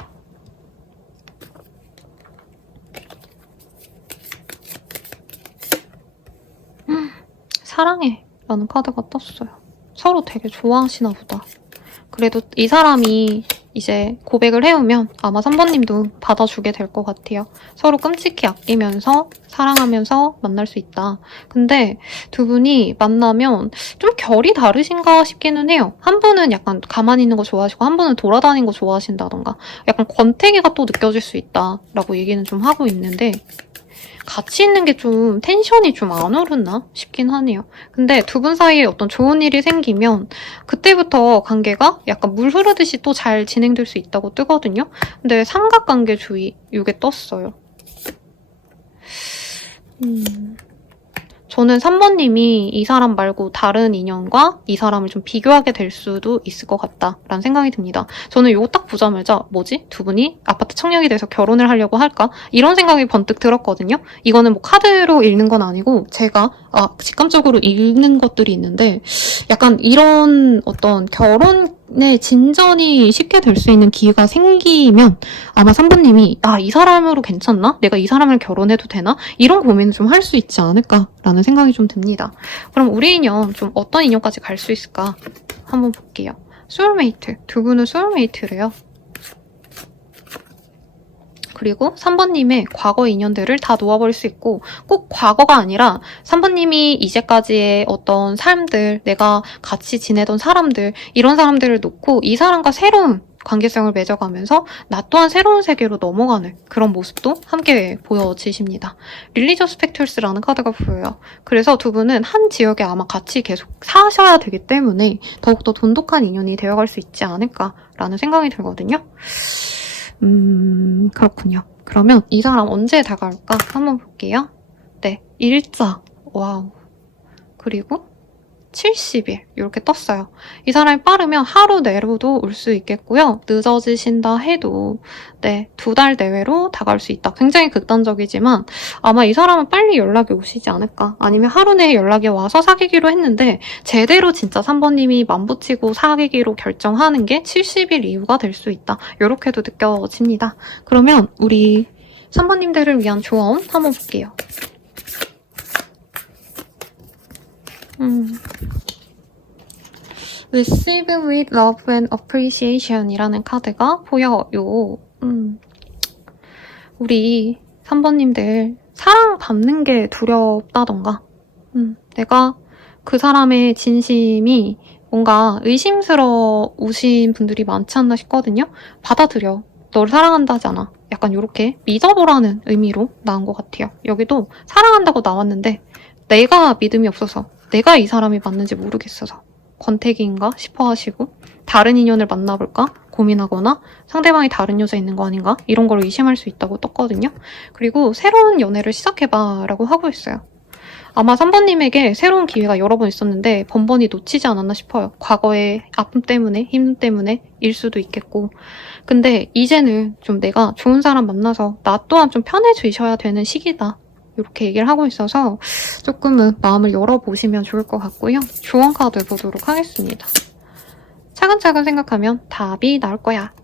사랑해 라는 카드가 떴어요. 서로 되게 좋아하시나 보다. 그래도 이 사람이 이제 고백을 해오면 아마 3번님도 받아주게 될 것 같아요. 서로 끔찍히 아끼면서 사랑하면서 만날 수 있다. 근데 두 분이 만나면 좀 결이 다르신가 싶기는 해요. 한 분은 약간 가만히 있는 거 좋아하시고 한 분은 돌아다니는 거 좋아하신다던가 약간 권태기가 또 느껴질 수 있다라고 얘기는 좀 하고 있는데 같이 있는 게 좀 텐션이 좀 안 오르나 싶긴 하네요. 근데 두 분 사이에 어떤 좋은 일이 생기면 그때부터 관계가 약간 물 흐르듯이 또 잘 진행될 수 있다고 뜨거든요. 근데 삼각관계 주의 이게 떴어요. 저는 3번님이 이 사람 말고 다른 인연과 이 사람을 좀 비교하게 될 수도 있을 것 같다라는 생각이 듭니다. 저는 이거 딱 보자마자 뭐지? 두 분이 아파트 청약이 돼서 결혼을 하려고 할까? 이런 생각이 번뜩 들었거든요. 이거는 뭐 카드로 읽는 건 아니고 제가 직감적으로 읽는 것들이 있는데 약간 이런 어떤 결혼의 진전이 쉽게 될 수 있는 기회가 생기면 아마 3번님이 이 사람으로 괜찮나? 내가 이 사람을 결혼해도 되나? 이런 고민을 좀 할 수 있지 않을까라는 생각이 좀 듭니다. 그럼 우리 인연 좀 어떤 인연까지 갈 수 있을까? 한번 볼게요. 소울메이트. 두 분은 소울메이트래요. 그리고 3번님의 과거 인연들을 다 놓아버릴 수 있고 꼭 과거가 아니라 3번님이 이제까지의 어떤 삶들, 내가 같이 지내던 사람들, 이런 사람들을 놓고 이 사람과 새로운 관계성을 맺어가면서 나 또한 새로운 세계로 넘어가는 그런 모습도 함께 보여지십니다. 릴리저스 팩툴스라는 카드가 보여요. 그래서 두 분은 한 지역에 아마 같이 계속 사셔야 되기 때문에 더욱더 돈독한 인연이 되어갈 수 있지 않을까라는 생각이 들거든요. 그렇군요. 그러면 이 사람 언제 다가올까? 한번 볼게요. 네, 일자. 와우. 그리고 70일 이렇게 떴어요. 이 사람이 빠르면 하루 내로도 올 수 있겠고요. 늦어지신다 해도 2달 내외로 다가올 수 있다. 굉장히 극단적이지만 아마 이 사람은 빨리 연락이 오시지 않을까. 아니면 하루 내에 연락이 와서 사귀기로 했는데 제대로 진짜 3번님이 맘붙이고 사귀기로 결정하는 게 70일 이후가 될 수 있다. 이렇게도 느껴집니다. 그러면 우리 3번님들을 위한 조언 한번 볼게요. Receive with love and appreciation 이라는 카드가 보여요. 우리 3번님들 사랑받는 게 두렵다던가 내가 그 사람의 진심이 뭔가 의심스러우신 분들이 많지 않나 싶거든요. 받아들여. 너를 사랑한다잖아. 약간 이렇게 믿어보라는 의미로 나온 것 같아요. 여기도 사랑한다고 나왔는데 내가 믿음이 없어서 내가 이 사람이 맞는지 모르겠어서 권태기인가 싶어 하시고 다른 인연을 만나볼까 고민하거나 상대방이 다른 여자 있는 거 아닌가 이런 걸 의심할 수 있다고 떴거든요. 그리고 새로운 연애를 시작해봐 라고 하고 있어요. 아마 3번님에게 새로운 기회가 여러 번 있었는데 번번이 놓치지 않았나 싶어요. 과거의 아픔 때문에 힘 때문에 일 수도 있겠고 근데 이제는 좀 내가 좋은 사람 만나서 나 또한 좀 편해지셔야 되는 시기다. 이렇게 얘기를 하고 있어서 조금은 마음을 열어보시면 좋을 것 같고요. 조언 카드 보도록 하겠습니다. 차근차근 생각하면 답이 나올 거야.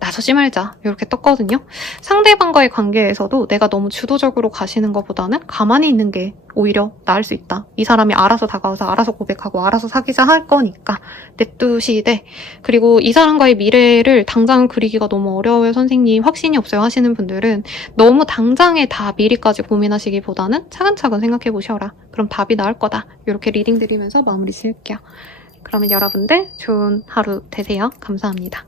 나서지 말자. 이렇게 떴거든요. 상대방과의 관계에서도 내가 너무 주도적으로 가시는 것보다는 가만히 있는 게 오히려 나을 수 있다. 이 사람이 알아서 다가와서 알아서 고백하고 알아서 사귀자 할 거니까 냅두시되 그리고 이 사람과의 미래를 당장 그리기가 너무 어려워요. 선생님 확신이 없어요 하시는 분들은 너무 당장에 다 미리까지 고민하시기보다는 차근차근 생각해 보셔라. 그럼 답이 나올 거다. 이렇게 리딩 드리면서 마무리 지을게요. 그러면 여러분들 좋은 하루 되세요. 감사합니다.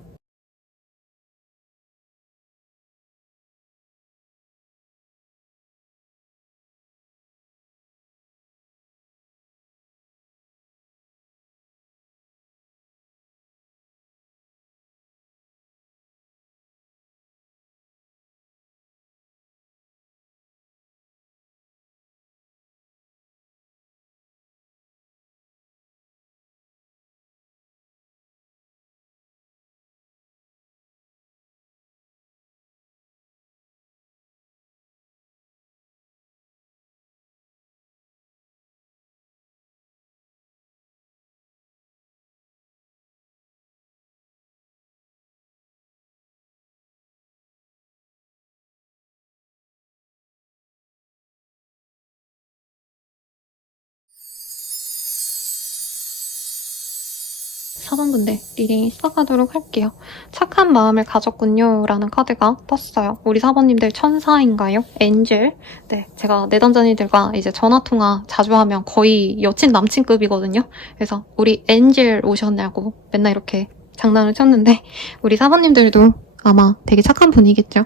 4번분들 리딩 시작하도록 할게요. 착한 마음을 가졌군요 라는 카드가 떴어요. 우리 4번님들 천사인가요? 엔젤. 네, 제가 내담자님들과 이제 전화통화 자주 하면 거의 여친 남친급이거든요. 그래서 우리 엔젤 오셨냐고 맨날 이렇게 장난을 쳤는데 우리 4번님들도 아마 되게 착한 분이겠죠.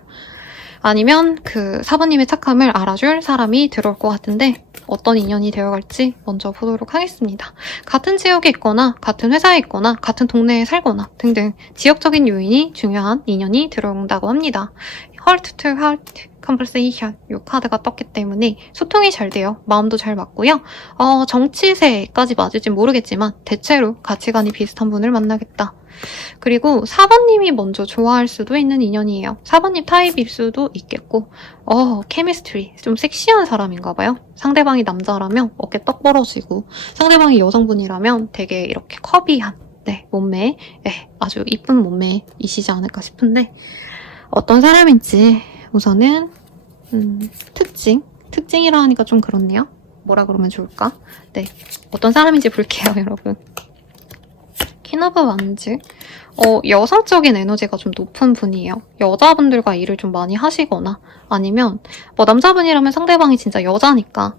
아니면 그 4번님의 착함을 알아줄 사람이 들어올 것 같은데 어떤 인연이 되어갈지 먼저 보도록 하겠습니다. 같은 지역에 있거나 같은 회사에 있거나 같은 동네에 살거나 등등 지역적인 요인이 중요한 인연이 들어온다고 합니다. Heart to Heart Conversation 이 카드가 떴기 때문에 소통이 잘 돼요. 마음도 잘 맞고요. 정치세까지 맞을진 모르겠지만 대체로 가치관이 비슷한 분을 만나겠다. 그리고 4번님이 먼저 좋아할 수도 있는 인연이에요. 4번님 타입일 수도 있겠고 케미스트리 좀 섹시한 사람인가 봐요. 상대방이 남자라면 어깨 떡 벌어지고 상대방이 여성분이라면 되게 이렇게 커비한 몸매 아주 이쁜 몸매이시지 않을까 싶은데 어떤 사람인지 우선은 특징이라 하니까 좀 그렇네요. 뭐라 그러면 좋을까? 네, 어떤 사람인지 볼게요, 여러분. 키나바 완즈. 여성적인 에너지가 좀 높은 분이에요. 여자분들과 일을 좀 많이 하시거나 아니면 남자분이라면 상대방이 진짜 여자니까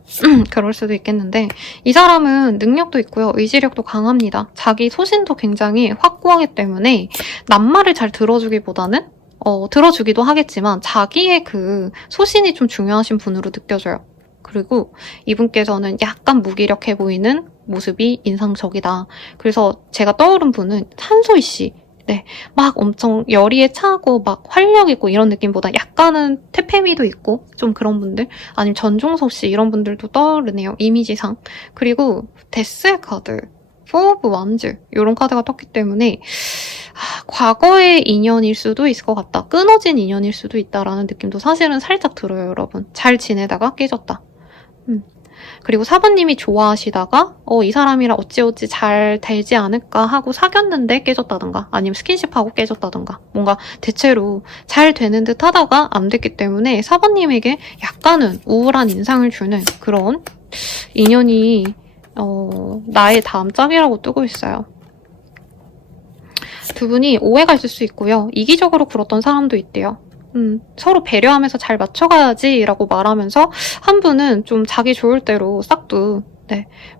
그럴 수도 있겠는데 이 사람은 능력도 있고요. 의지력도 강합니다. 자기 소신도 굉장히 확고하기 때문에 남말을 잘 들어주기보다는 들어주기도 하겠지만 자기의 그 소신이 좀 중요하신 분으로 느껴져요. 그리고 이분께서는 약간 무기력해 보이는 모습이 인상적이다. 그래서 제가 떠오른 분은 한소희 씨. 네, 막 엄청 열의에 차고 막 활력 있고 이런 느낌보다 약간은 태페미도 있고 좀 그런 분들 아니면 전종석 씨 이런 분들도 떠오르네요. 이미지상. 그리고 데스의 카드, 포 오브 완즈 이런 카드가 떴기 때문에 과거의 인연일 수도 있을 것 같다. 끊어진 인연일 수도 있다라는 느낌도 사실은 살짝 들어요, 여러분. 잘 지내다가 깨졌다. 그리고 4번님이 좋아하시다가 이 사람이랑 어찌어찌 잘 되지 않을까 하고 사귀었는데 깨졌다던가 아니면 스킨십하고 깨졌다던가 뭔가 대체로 잘 되는 듯 하다가 안 됐기 때문에 4번님에게 약간은 우울한 인상을 주는 그런 인연이 나의 다음 짝이라고 뜨고 있어요. 두 분이 오해가 있을 수 있고요. 이기적으로 굴었던 사람도 있대요. 서로 배려하면서 잘 맞춰가야지 라고 말하면서 한 분은 좀 자기 좋을 대로 싹두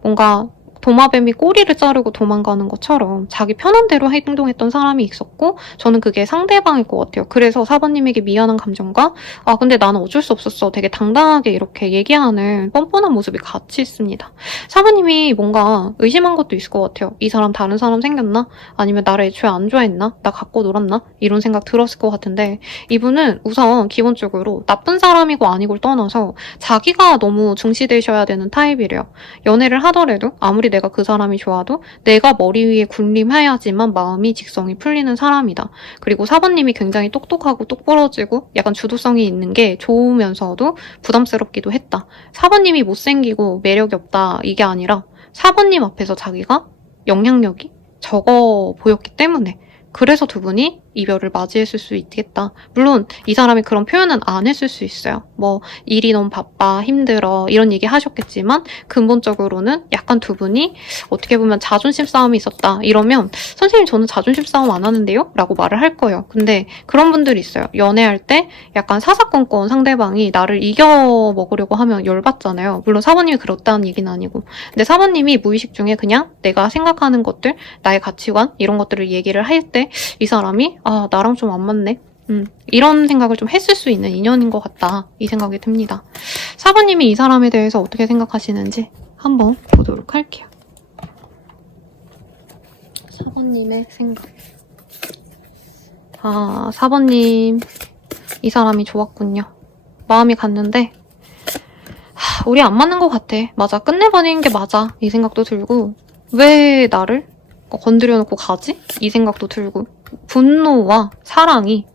뭔가 도마뱀이 꼬리를 자르고 도망가는 것처럼 자기 편한 대로 행동했던 사람이 있었고 저는 그게 상대방일 것 같아요. 그래서 4번님에게 미안한 감정과 근데 나는 어쩔 수 없었어. 되게 당당하게 이렇게 얘기하는 뻔뻔한 모습이 같이 있습니다. 4번님이 뭔가 의심한 것도 있을 것 같아요. 이 사람 다른 사람 생겼나? 아니면 나를 애초에 안 좋아했나? 나 갖고 놀았나? 이런 생각 들었을 것 같은데 이분은 우선 기본적으로 나쁜 사람이고 아니고를 떠나서 자기가 너무 중시되셔야 되는 타입이래요. 연애를 하더라도 아무리 내가 그 사람이 좋아도 내가 머리 위에 군림해야지만 마음이 직성이 풀리는 사람이다. 그리고 4번님이 굉장히 똑똑하고 똑부러지고 약간 주도성이 있는 게 좋으면서도 부담스럽기도 했다. 4번님이 못생기고 매력이 없다 이게 아니라 4번님 앞에서 자기가 영향력이 적어 보였기 때문에 그래서 두 분이 이별을 맞이했을 수 있겠다. 물론 이 사람이 그런 표현은 안 했을 수 있어요. 일이 너무 바빠, 힘들어 이런 얘기 하셨겠지만 근본적으로는 약간 두 분이 어떻게 보면 자존심 싸움이 있었다. 이러면 선생님 저는 자존심 싸움 안 하는데요? 라고 말을 할 거예요. 근데 그런 분들이 있어요. 연애할 때 약간 사사건건 상대방이 나를 이겨 먹으려고 하면 열받잖아요. 물론 사모님이 그렇다는 얘기는 아니고 근데 사모님이 무의식 중에 그냥 내가 생각하는 것들, 나의 가치관 이런 것들을 얘기를 할 때 이 사람이 나랑 좀 안 맞네. 이런 생각을 좀 했을 수 있는 인연인 것 같다. 이 생각이 듭니다. 4번님이 이 사람에 대해서 어떻게 생각하시는지 한번 보도록 할게요. 4번님의 생각. 4번님 이 사람이 좋았군요. 마음이 갔는데 우리 안 맞는 것 같아. 맞아. 끝내버리는 게 맞아. 이 생각도 들고 왜 나를 건드려 놓고 가지? 이 생각도 들고 분노와 사랑이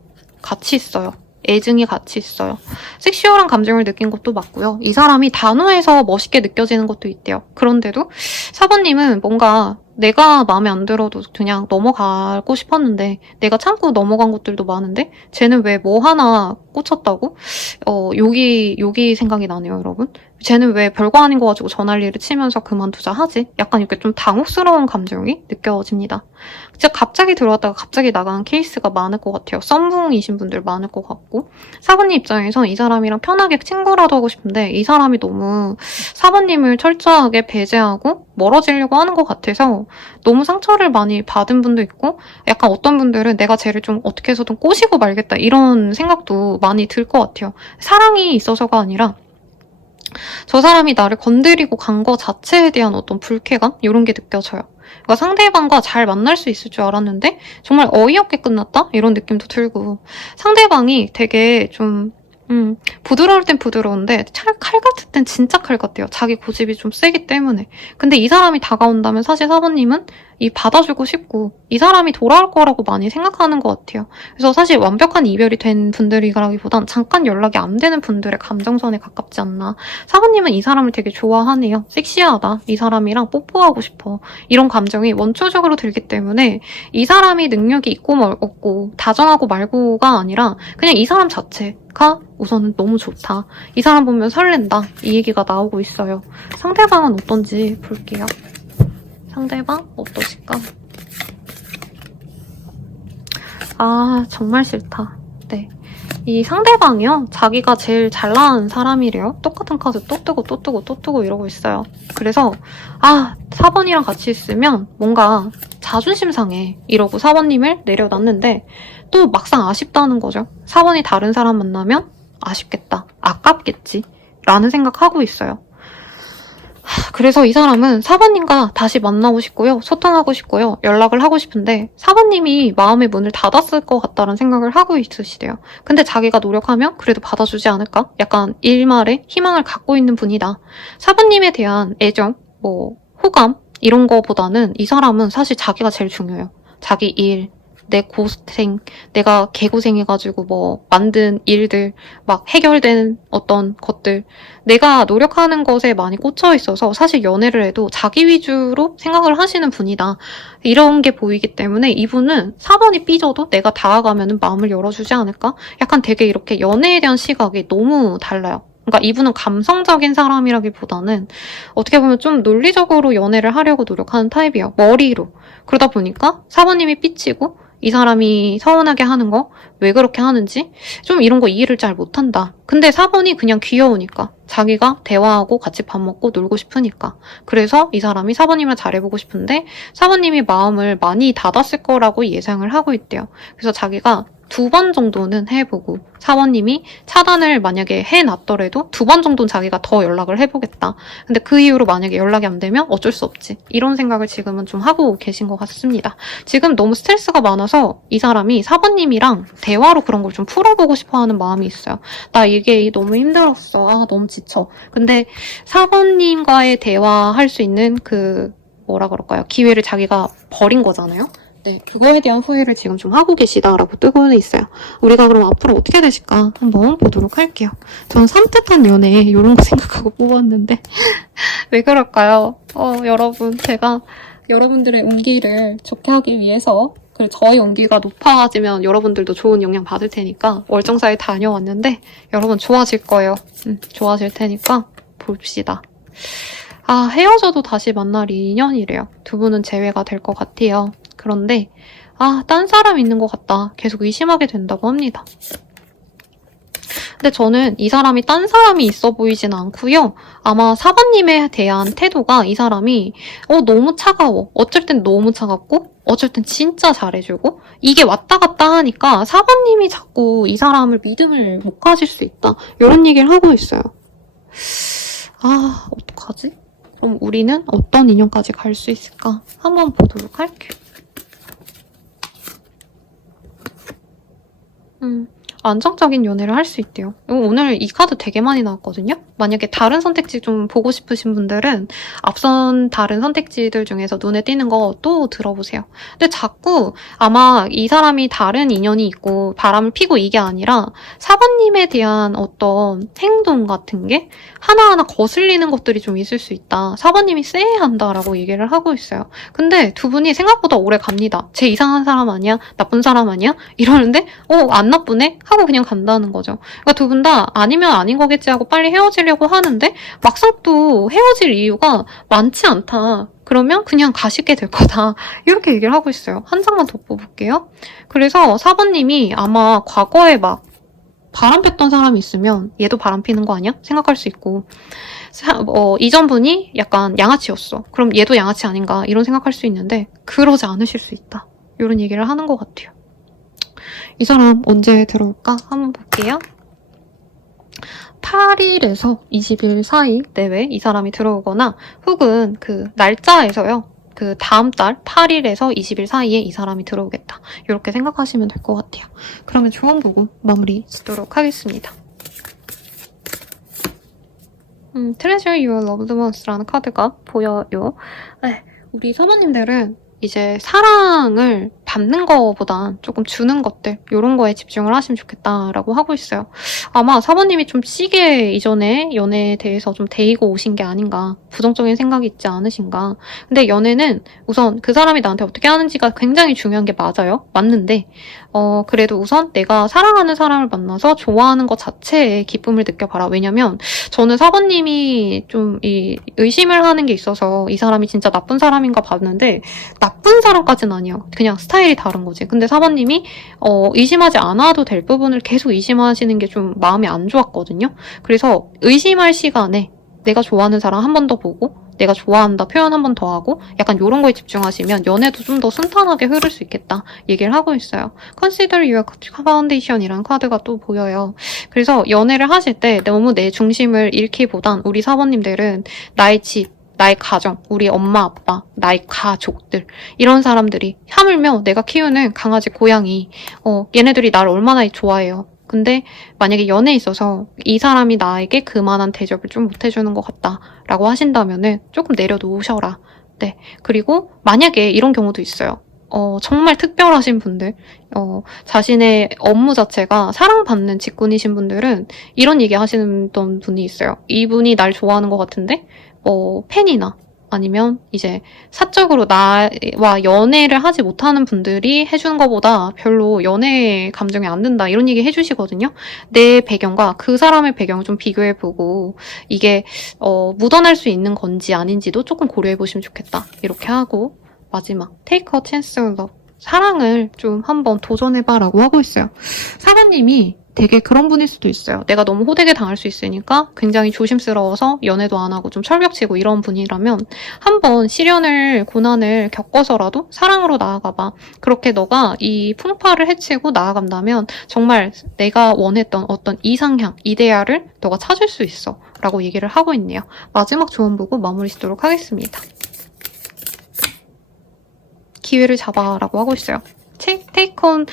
같이 있어요. 애증이 같이 있어요. 섹슈얼한 감정을 느낀 것도 맞고요. 이 사람이 단호해서 멋있게 느껴지는 것도 있대요. 그런데도 4번님은 뭔가 내가 마음에 안 들어도 그냥 넘어가고 싶었는데 내가 참고 넘어간 것들도 많은데 쟤는 왜 뭐 하나 꽂혔다고? 여기 생각이 나네요, 여러분. 쟤는 왜 별거 아닌 거 가지고 전화리를 치면서 그만두자 하지? 약간 이렇게 좀 당혹스러운 감정이 느껴집니다. 진짜 갑자기 들어왔다가 갑자기 나가는 케이스가 많을 것 같아요. 썸붕이신 분들 많을 것 같고. 사부님 입장에서 이 사람이랑 편하게 친구라도 하고 싶은데 이 사람이 너무 사부님을 철저하게 배제하고 멀어지려고 하는 것 같아서 너무 상처를 많이 받은 분도 있고 약간 어떤 분들은 내가 쟤를 좀 어떻게 해서든 꼬시고 말겠다 이런 생각도 많이 들 것 같아요. 사랑이 있어서가 아니라 저 사람이 나를 건드리고 간 거 자체에 대한 어떤 불쾌감? 이런 게 느껴져요. 그러니까 상대방과 잘 만날 수 있을 줄 알았는데 정말 어이없게 끝났다? 이런 느낌도 들고 상대방이 되게 좀 부드러울 땐 부드러운데 칼 같을 땐 진짜 칼 같아요. 자기 고집이 좀 세기 때문에. 근데 이 사람이 다가온다면 사실 사부님은 이 받아주고 싶고 이 사람이 돌아올 거라고 많이 생각하는 것 같아요. 그래서 사실 완벽한 이별이 된 분들이라기보단 잠깐 연락이 안 되는 분들의 감정선에 가깝지 않나. 사부님은 이 사람을 되게 좋아하네요. 섹시하다. 이 사람이랑 뽀뽀하고 싶어. 이런 감정이 원초적으로 들기 때문에 이 사람이 능력이 있고 없고 다정하고 말고가 아니라 그냥 이 사람 자체가 우선은 너무 좋다. 이 사람 보면 설렌다. 이 얘기가 나오고 있어요. 상대방은 어떤지 볼게요. 상대방 어떠실까? 아, 정말 싫다. 네. 이 상대방이요. 자기가 제일 잘 나가는 사람이래요. 똑같은 카드 또 뜨고 또 뜨고 또 뜨고 이러고 있어요. 그래서 4번이랑 같이 있으면 뭔가 자존심 상해 이러고 4번님을 내려놨는데 또 막상 아쉽다는 거죠. 4번이 다른 사람 만나면 아쉽겠다. 아깝겠지. 라는 생각하고 있어요. 그래서 이 사람은 4번님과 다시 만나고 싶고요. 소통하고 싶고요. 연락을 하고 싶은데 4번님이 마음의 문을 닫았을 것 같다는 생각을 하고 있으시대요. 근데 자기가 노력하면 그래도 받아주지 않을까? 약간 일말의 희망을 갖고 있는 분이다. 4번님에 대한 애정, 호감 이런 거보다는 이 사람은 사실 자기가 제일 중요해요. 자기 일, 내 고생, 내가 개고생해가지고 만든 일들, 막 해결된 어떤 것들, 내가 노력하는 것에 많이 꽂혀 있어서 사실 연애를 해도 자기 위주로 생각을 하시는 분이다. 이런 게 보이기 때문에 이분은 4번이 삐져도 내가 다가가면 마음을 열어주지 않을까? 약간 되게 이렇게 연애에 대한 시각이 너무 달라요. 그러니까 이분은 감성적인 사람이라기보다는 어떻게 보면 좀 논리적으로 연애를 하려고 노력하는 타입이에요. 머리로. 그러다 보니까 4번님이 삐치고 이 사람이 서운하게 하는 거, 왜 그렇게 하는지 좀 이런 거 이해를 잘 못한다. 근데 4번이 그냥 귀여우니까 자기가 대화하고 같이 밥 먹고 놀고 싶으니까 그래서 이 사람이 4번님을 잘해보고 싶은데 4번님이 마음을 많이 닫았을 거라고 예상을 하고 있대요. 그래서 자기가 2번 정도는 해보고 4번님이 차단을 만약에 해놨더라도 2번 정도는 자기가 더 연락을 해보겠다. 근데 그 이후로 만약에 연락이 안 되면 어쩔 수 없지. 이런 생각을 지금은 좀 하고 계신 것 같습니다. 지금 너무 스트레스가 많아서 이 사람이 4번님이랑 대화로 그런 걸 좀 풀어보고 싶어하는 마음이 있어요. 나 이게 너무 힘들었어. 너무 지쳐. 근데 4번님과의 대화할 수 있는 기회를 자기가 버린 거잖아요. 네, 그거에 대한 후회를 지금 좀 하고 계시다라고 뜨고 있어요. 우리가 그럼 앞으로 어떻게 되실까 한번 보도록 할게요. 저는 산뜻한 연애 이런 거 생각하고 뽑았는데 왜 그럴까요? 여러분, 제가 여러분들의 운기를 좋게 하기 위해서 그리고 저의 운기가 높아지면 여러분들도 좋은 영향 받을 테니까 월정사에 다녀왔는데 여러분 좋아질 거예요. 좋아질 테니까 봅시다. 헤어져도 다시 만날 인연이래요. 2분은 재회가 될 것 같아요. 그런데 딴 사람 있는 것 같다. 계속 의심하게 된다고 합니다. 근데 저는 이 사람이 딴 사람이 있어 보이진 않고요. 아마 4번님에 대한 태도가 이 사람이 너무 차가워. 어쩔 땐 너무 차갑고 어쩔 땐 진짜 잘해주고 이게 왔다 갔다 하니까 4번님이 자꾸 이 사람을 믿음을 못 가질 수 있다. 이런 얘기를 하고 있어요. 어떡하지? 그럼 우리는 어떤 인연까지 갈 수 있을까? 한번 보도록 할게요. 안정적인 연애를 할 수 있대요. 오늘 이 카드 되게 많이 나왔거든요. 만약에 다른 선택지 좀 보고 싶으신 분들은 앞선 다른 선택지들 중에서 눈에 띄는 거 또 들어보세요. 근데 자꾸 아마 이 사람이 다른 인연이 있고 바람을 피고 이게 아니라 4번님에 대한 어떤 행동 같은 게 하나하나 거슬리는 것들이 좀 있을 수 있다. 4번님이 쎄한다라고 얘기를 하고 있어요. 근데 2분이 생각보다 오래 갑니다. 쟤 이상한 사람 아니야? 나쁜 사람 아니야? 이러는데 안 나쁘네? 하고 그냥 간다는 거죠. 그러니까 2분 다 아니면 아닌 거겠지 하고 빨리 헤어질 헤어지려고 하는데 막상 또 헤어질 이유가 많지 않다. 그러면 그냥 가시게 될 거다. 이렇게 얘기를 하고 있어요. 한 장만 더 뽑을게요. 그래서 4번님이 아마 과거에 막 바람 폈던 사람이 있으면 얘도 바람 피는 거 아니야? 생각할 수 있고 이전 분이 약간 양아치였어. 그럼 얘도 양아치 아닌가? 이런 생각할 수 있는데 그러지 않으실 수 있다. 이런 얘기를 하는 것 같아요. 이 사람 언제 들어올까? 한번 볼게요. 8일에서 20일 사이 내외 이 사람이 들어오거나 혹은 그 날짜에서요. 그 다음 달 8일에서 20일 사이에 이 사람이 들어오겠다. 이렇게 생각하시면 될 것 같아요. 그러면 조언 보고 마무리 짓도록 하겠습니다. Treasure Your Loved Ones라는 카드가 보여요. 네, 우리 사모님들은 이제 사랑을 받는 거보단 조금 주는 것들 이런 거에 집중을 하시면 좋겠다라고 하고 있어요. 아마 사모님이 좀 시기에 이전에 연애에 대해서 좀 데이고 오신 게 아닌가, 부정적인 생각이 있지 않으신가. 근데 연애는 우선 그 사람이 나한테 어떻게 하는지가 굉장히 중요한 게 맞아요. 맞는데 그래도 우선 내가 사랑하는 사람을 만나서 좋아하는 것 자체에 기쁨을 느껴봐라. 왜냐면 저는 사모님이 좀 의심을 하는 게 있어서 이 사람이 진짜 나쁜 사람인가 봤는데 나쁜 사람까지는 아니에요. 그냥 스타일이 다른 거지. 근데 사모님이 의심하지 않아도 될 부분을 계속 의심하시는 게 좀 마음이 안 좋았거든요. 그래서 의심할 시간에 내가 좋아하는 사람 한 번 더 보고 내가 좋아한다 표현 한 번 더 하고 약간 이런 거에 집중하시면 연애도 좀 더 순탄하게 흐를 수 있겠다 얘기를 하고 있어요. Consider Your Foundation이라는 카드가 또 보여요. 그래서 연애를 하실 때 너무 내 중심을 잃기보단 우리 사모님들은 나의 집, 나의 가정, 우리 엄마, 아빠, 나의 가족들 이런 사람들이 하물며 내가 키우는 강아지, 고양이 얘네들이 나를 얼마나 좋아해요. 근데 만약에 연애에 있어서 이 사람이 나에게 그만한 대접을 좀 못해주는 것 같다라고 하신다면은 조금 내려놓으셔라. 네. 그리고 만약에 이런 경우도 있어요. 정말 특별하신 분들, 자신의 업무 자체가 사랑받는 직군이신 분들은 이런 얘기 하시는 분이 있어요. 이분이 날 좋아하는 것 같은데, 팬이나 아니면 이제 사적으로 나와 연애를 하지 못하는 분들이 해주는 것보다 별로 연애 감정이 안 든다 이런 얘기 해주시거든요. 내 배경과 그 사람의 배경을 좀 비교해보고 이게 묻어날 수 있는 건지 아닌지도 조금 고려해보시면 좋겠다. 이렇게 하고 마지막 Take a chance on love 사랑을 좀 한번 도전해봐라고 하고 있어요. 사관님이 되게 그런 분일 수도 있어요. 내가 너무 호되게 당할 수 있으니까 굉장히 조심스러워서 연애도 안 하고 좀 철벽치고 이런 분이라면 한번 시련을 고난을 겪어서라도 사랑으로 나아가봐. 그렇게 너가 이 풍파를 헤치고 나아간다면 정말 내가 원했던 어떤 이상향, 이데아를 너가 찾을 수 있어 라고 얘기를 하고 있네요. 마지막 조언 보고 마무리 짓도록 하겠습니다. 기회를 잡아라고 하고 있어요. take on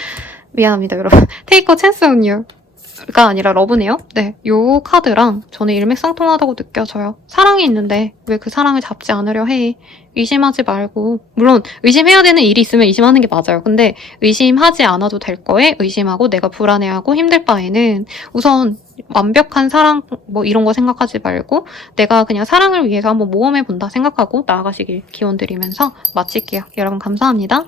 미안합니다, 여러분. Take a chance on you가 아니라 러브네요. 네, 요 카드랑 저는 일맥상통하다고 느껴져요. 사랑이 있는데 왜 그 사랑을 잡지 않으려 해? 의심하지 말고 물론 의심해야 되는 일이 있으면 의심하는 게 맞아요. 근데 의심하지 않아도 될 거에 의심하고 내가 불안해하고 힘들 바에는 우선 완벽한 사랑 뭐 이런 거 생각하지 말고 내가 그냥 사랑을 위해서 한번 모험해본다 생각하고 나아가시길 기원드리면서 마칠게요. 여러분 감사합니다.